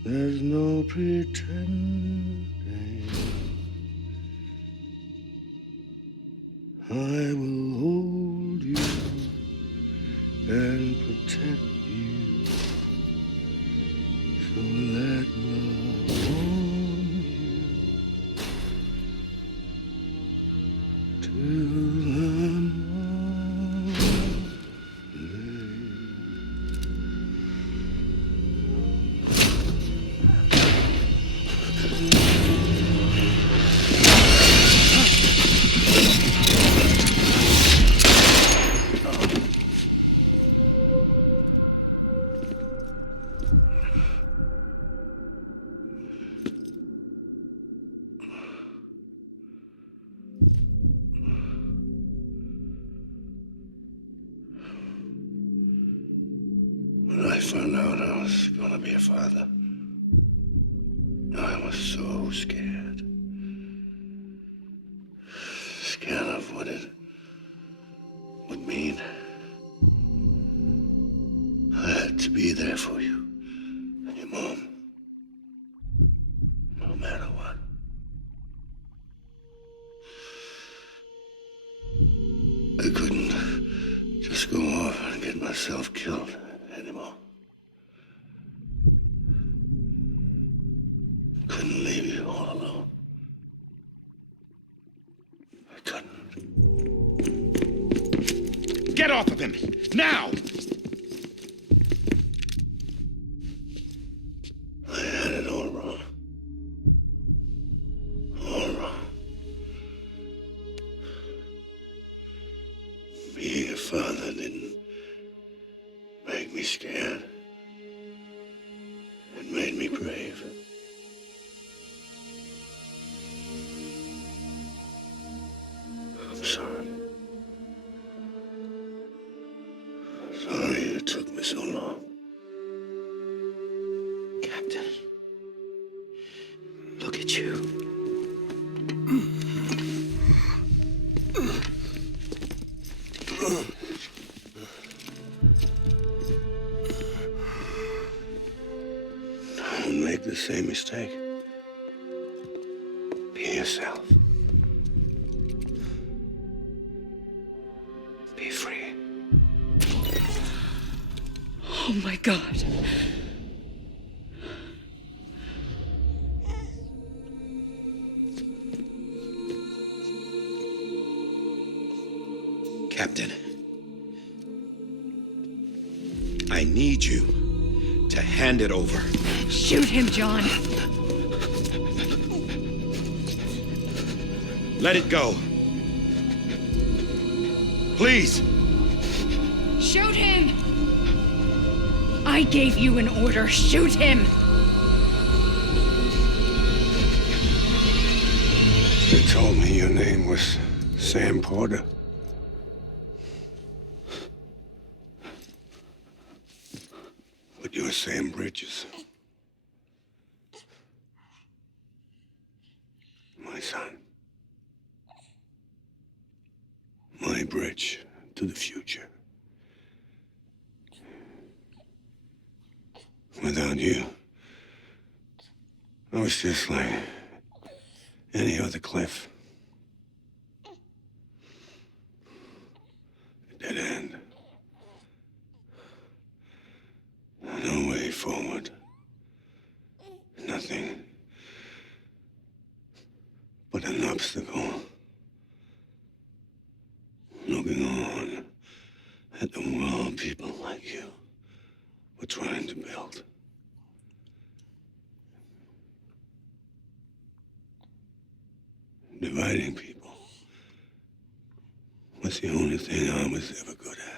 There's no pretending. I will hold you and protect you. So let love warm you till the When I found out I was gonna be a father, I was so scared. Scared of what it would mean. I had to be there for you and your mom. Get off of him! Now! I had it all wrong. All wrong. Being a father didn't make me scared. It made me brave. I'm sorry. Sorry it took me so long. Captain, look at you. Don't make the same mistake. Be yourself. Be free. Oh my God. Captain, I need you to hand it over. Shoot him, John. Let it go. Please. Shoot him! I gave you an order. Shoot him! You told me your name was Sam Porter. But you're Sam Bridges. My son. My bridge to the future. Without you, I was just like any other Cliff. A dead end. No way forward. Nothing but an obstacle. Looking on at the world people like you were trying to build. Dividing people was the only thing I was ever good at.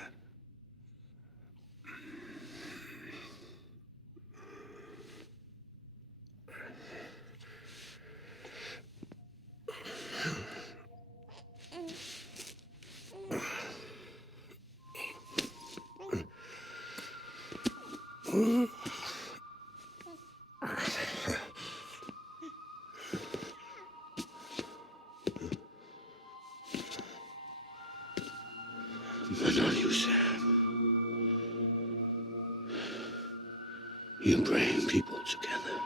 But not you, Sam. You bring people together.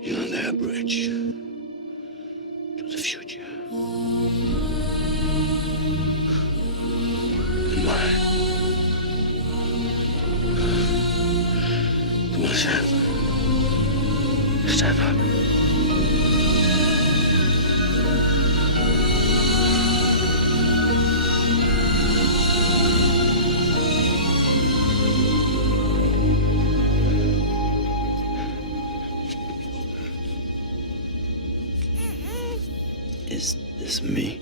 You're their bridge to the future. And mine. Come on, Sam. Stand up. Is this me?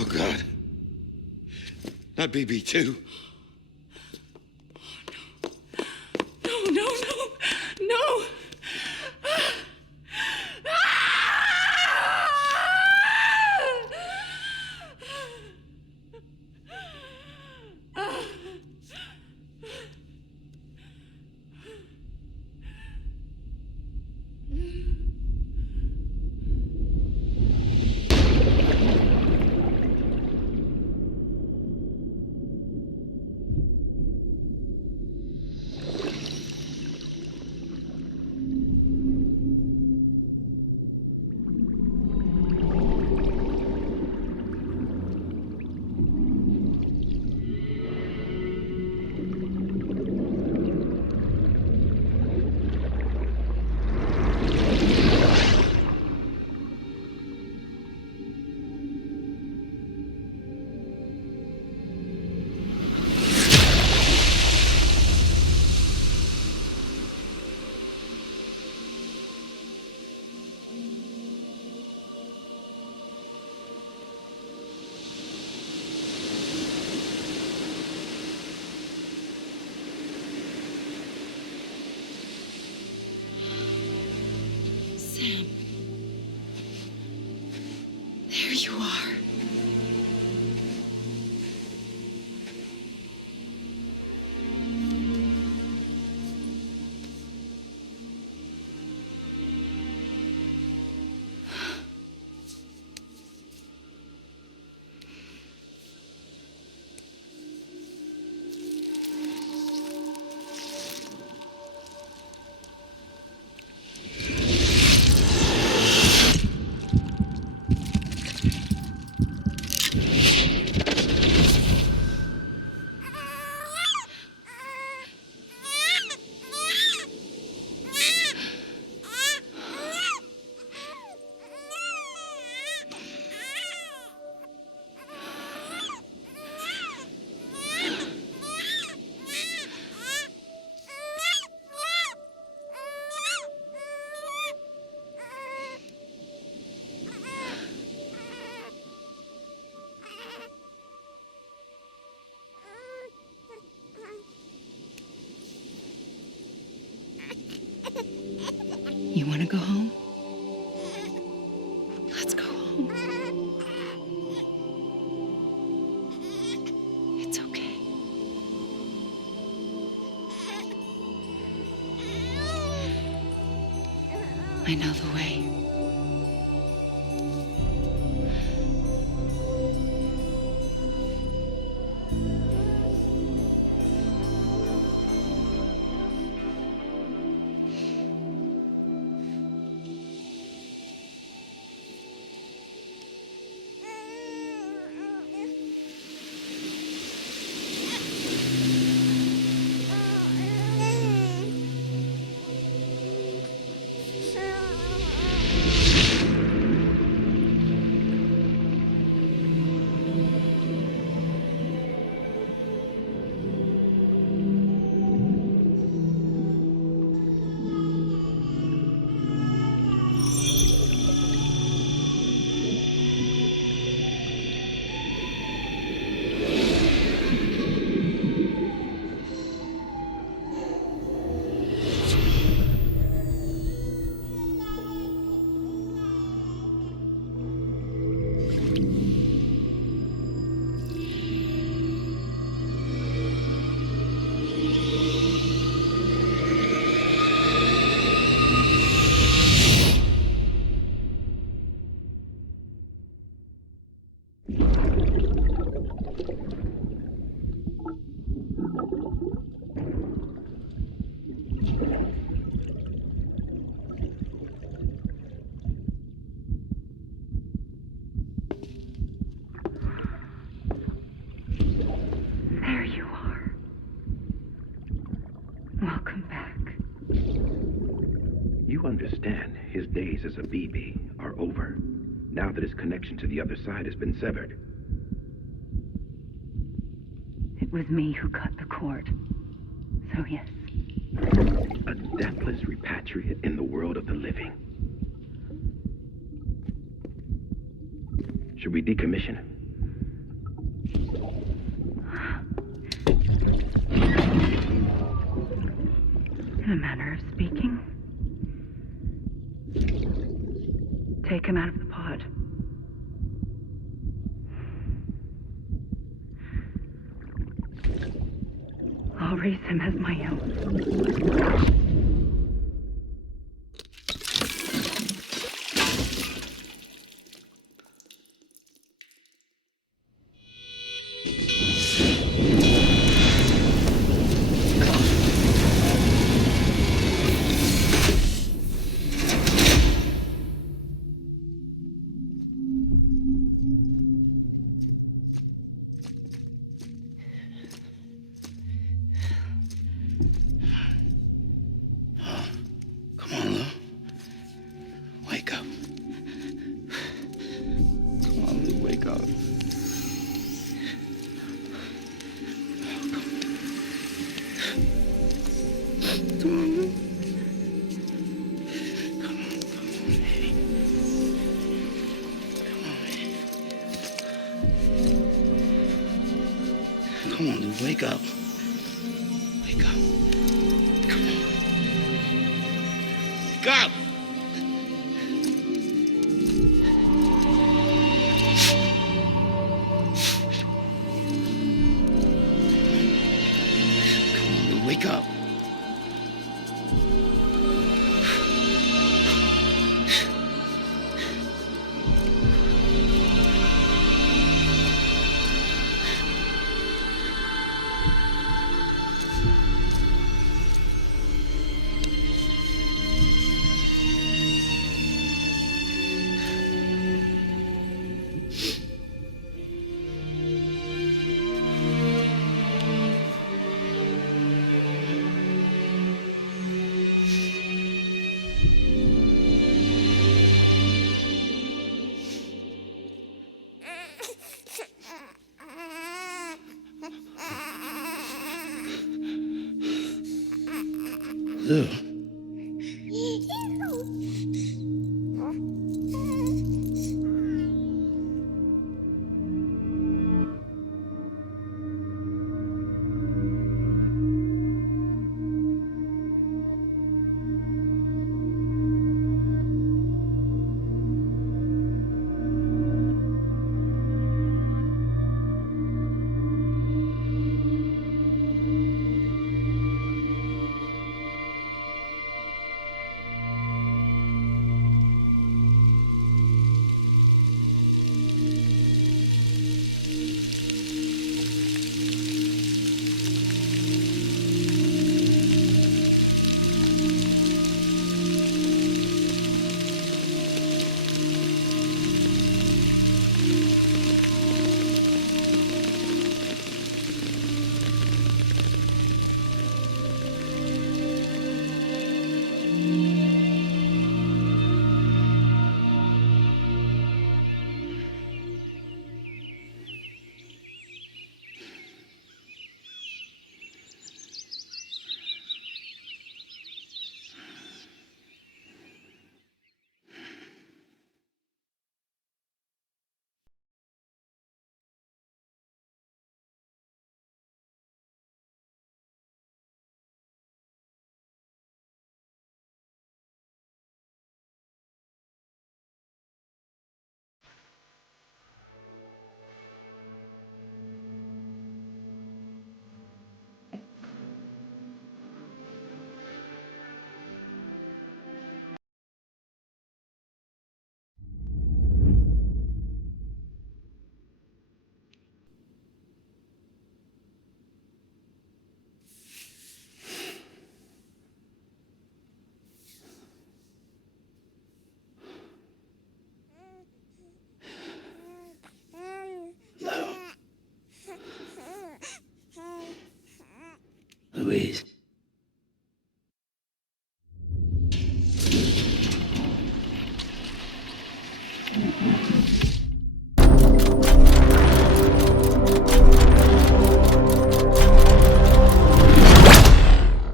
Oh, God. Not BB2. No, no, no, no! go home? Let's go home. It's okay. I know the way. There you are. Welcome back. You understand his days as a BB are over, now that his connection to the other side has been severed. It was me who cut the cord. So yes. A deathless repatriate in the world of the living. Should we decommission? In a manner of speaking. Take him out of the pod. I'll raise him as my own. Come on, Lou. Wake up. Come on, Lou, wake up. Come on, Lou. Come on, baby. Come on, Lou, wake up. Wake up. Come on. Wake up! Come on, Lou, wake up. Lou.